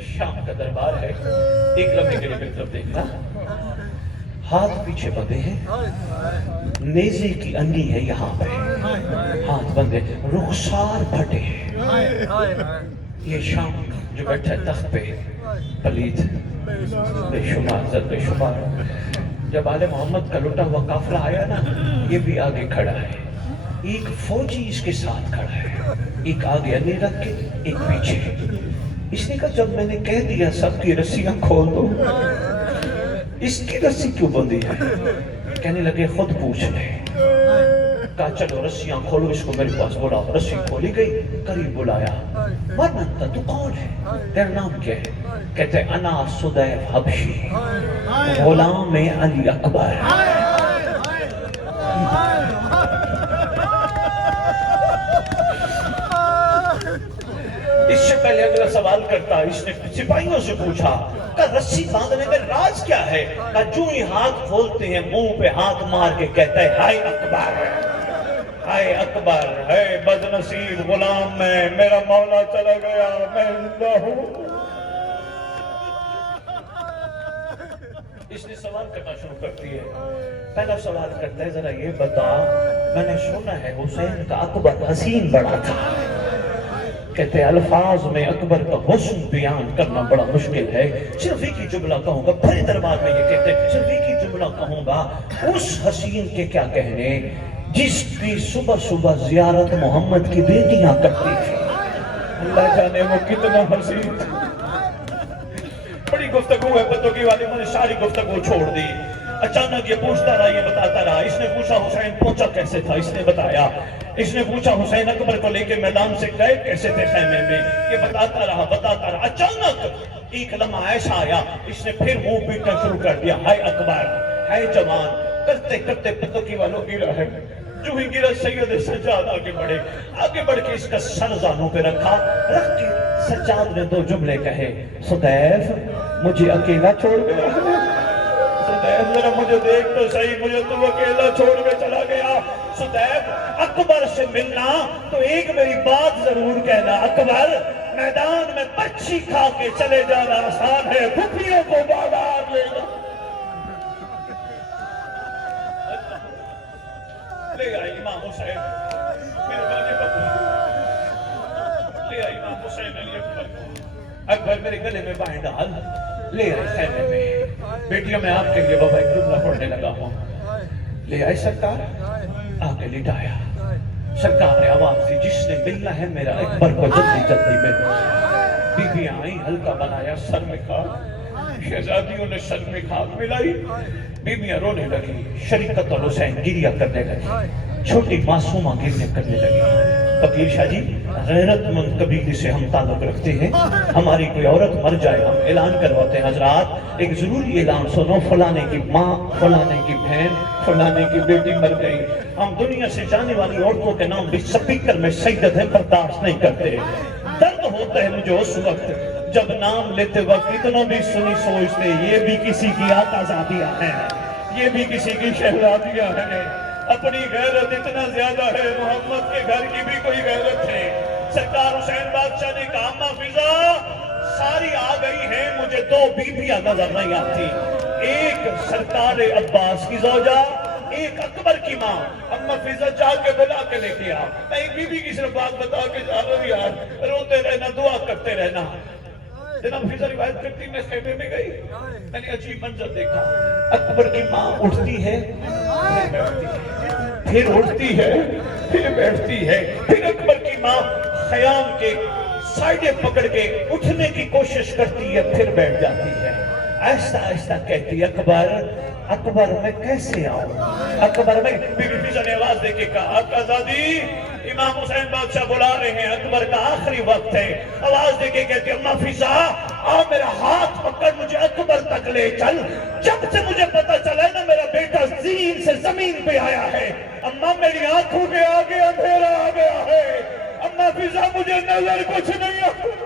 شام کا دربار ہے، ایک لمحے کے لیے میری طرف دیکھنا، ہاتھ پیچھے بندھے ہیں، نیزے کی انگی ہے یہاں پہ، ہاتھ بندھے، رخسار پھٹے ہیں، یہ شام جو بیٹھا ہے تخت پہ پلید بے شمار زد بے شمار، جب آل محمد کا لٹا ہوا قافلہ آیا نا یہ بھی آگے کھڑا ہے، ایک فوجی اس کے ساتھ کھڑا ہے، ایک آگے علی رکھ کے ایک پیچھے، اس نے کہا جب میں نے کہہ دیا سب کی رسیاں کھول دو اس کی رسی کیوں بندھی ہے؟ کہنے لگے خود پوچھ لے، کہا چلو رسیاں کھولو اس کو میرے پاس بلا، رسی کھولی گئی، قریب بلایا، من انت تو کون ہے؟ تیرا نام کیا ہے؟ کہتے انا صدیق حبشی غلام علی اکبر۔ اس سے پہلے اگلا سوال کرتا، اس نے سپاہیوں سے پوچھا کہ رسی باندھنے میں راز کیا ہے؟ کہ جو ہی ہاتھ کھولتے ہیں منہ پہ ہاتھ مار کے کہتا ہے ہائے اکبر، ہائے اکبر، ہے بد نصیب غلام میں، میرا مولا چلا گیا، میں زندہ ہوں۔ اس نے سوال کرنا شروع کرتی ہے، پہلا سوال کرتا ہے ذرا یہ بتا، میں نے سنا ہے حسین کا اکبر حسین بڑا تھا، کہتے الفاظ میں اکبر کا حسن بیان کرنا بڑا مشکل ہے، صرف ایک ہی جملہ کہوں گا، بڑے دربار میں یہ کہتے ہیں صرف ایک ہی جملہ کہوں گا، اس حسین کے کیا کہنے جس کی صبح صبح زیارت محمد کی بیٹیاں کرتی تھی، اللہ جانے وہ کتنا حسین تھا۔ بڑی گفتگو ہے پتوکی والی، میں نے ساری گفتگو چھوڑ دی، اچانک یہ پوچھتا رہا، یہ بتاتا رہا، اس نے پوچھا حسین پہنچا کیسے تھا، اس نے بتایا، اس نے پوچھا حسین اکبر کو لے کے میدان سے گئے کیسے تھے خیمے میں، یہ بتاتا رہا، اچانک ایک لمحہ ایسا آیا، اس نے پھر منہ پیٹنا شروع کر دیا، ہائے اکبر، ہائے جوان، کرتے کرتے پتوکی والوں گرا ہے، جو ہی گرا سید سجاد آگے بڑھ کے اس کا سر زانوں پہ رکھا، رکھ کے سجاد نے دو جملے کہے، صدیق مجھے اکیلا چھوڑ گیا، صدیق ذرا مجھے دیکھ تو صحیح، مجھے تو اکیلا چھوڑ کے چلا گیا، صدیق اکبر سے ملنا تو ایک میری بات ضرور کہنا، اکبر میدان میں پچھی کھا کے چلے جانا آسان ہے، پھپھیوں کو بازار لے جا، لے آئی امام حسین، میرے بانے بابو لے آئی امام حسین علی اکبر کو، اکبر میرے گلے میں بائیں ڈال، لے آئی خیمے میں، بیٹیوں میں آپ کے لیے بابا ایک جملہ پڑھنے لگا ہوں، لے آئی سرکار، آگے لٹایا، سرکار نے آواز دی جس نے ملنا ہے میرا اکبر کو جلدی جلدی میں، بی بی آئیں ہلکا بنایا سر میں خاک، شہزادیوں نے سر میں خاک ملائی، بیویاں رونے لگی، شریکت اور حسین گریہ کرنے لگی، چھوٹی معصومہ گریہ کرنے لگی، وکیل شاہ جی غیرت مند قبیلے سے ہم تعلق رکھتے ہیں، ہماری کوئی عورت مر جائے ہم اعلان کرواتے ہیں، حضرات ایک ضروری اعلان سنو، فلانے کی ماں، فلانے کی بہن، فلانے کی بیٹی مر گئی، ہم دنیا سے جانے والی عورتوں کے نام بھی سپیکر میں سیدت ہے برداشت نہیں کرتے، درد ہوتا ہے مجھے اس وقت جب نام لیتے وقت اتنا بھی سنی سوچتے یہ بھی کسی کی آقازادیاں ہیں، یہ بھی کسی کی شہزادیاں ہیں، اپنی غیرت اتنا زیادہ ہے، محمد کے گھر کی بھی کوئی غیرت ہے، سرکار حسین بادشاہ نے کہا اماں فضا ساری آ گئی ہیں، مجھے دو بیویاں نظر نہیں آتی، ایک سرکار عباس کی زوجہ، ایک اکبر کی ماں، اماں فضا جا کے بلا کے لے کے آ، میں ایک بیوی کی صرف بات بتا کے جا رہا ہوں یار، روتے رہنا دعا کرتے رہنا، جناب فضا روایت کرتی میں خیمے میں گئی، میں نے عجیب منظر دیکھا، اکبر کی ماں اٹھتی ہے پھر اٹھتی ہے پھر بیٹھتی ہے، پھر اکبر کی ماں خیام کے سائیڈے پکڑ کے اٹھنے کی کوشش کرتی ہے پھر بیٹھ جاتی ہے، آہستہ آہستہ کہتی اکبر اکبر میں کیسے آؤں، اکبر میں بی بی فضا نے آواز دے کے کہا آقا زادی امام حسین بادشاہ بلا رہے ہیں، اکبر کا آخری وقت ہے، آواز دے کے کہتے اماں فضا آ میرا ہاتھ پکڑ مجھے اکبر تک لے چل، جب سے مجھے پتا چلا ہے نا میرا بیٹا زین سے زمین پہ آیا ہے، اماں میری آنکھوں کے آگے اندھیرا آ گیا ہے، اماں فضا مجھے نظر کچھ نہیں آتا۔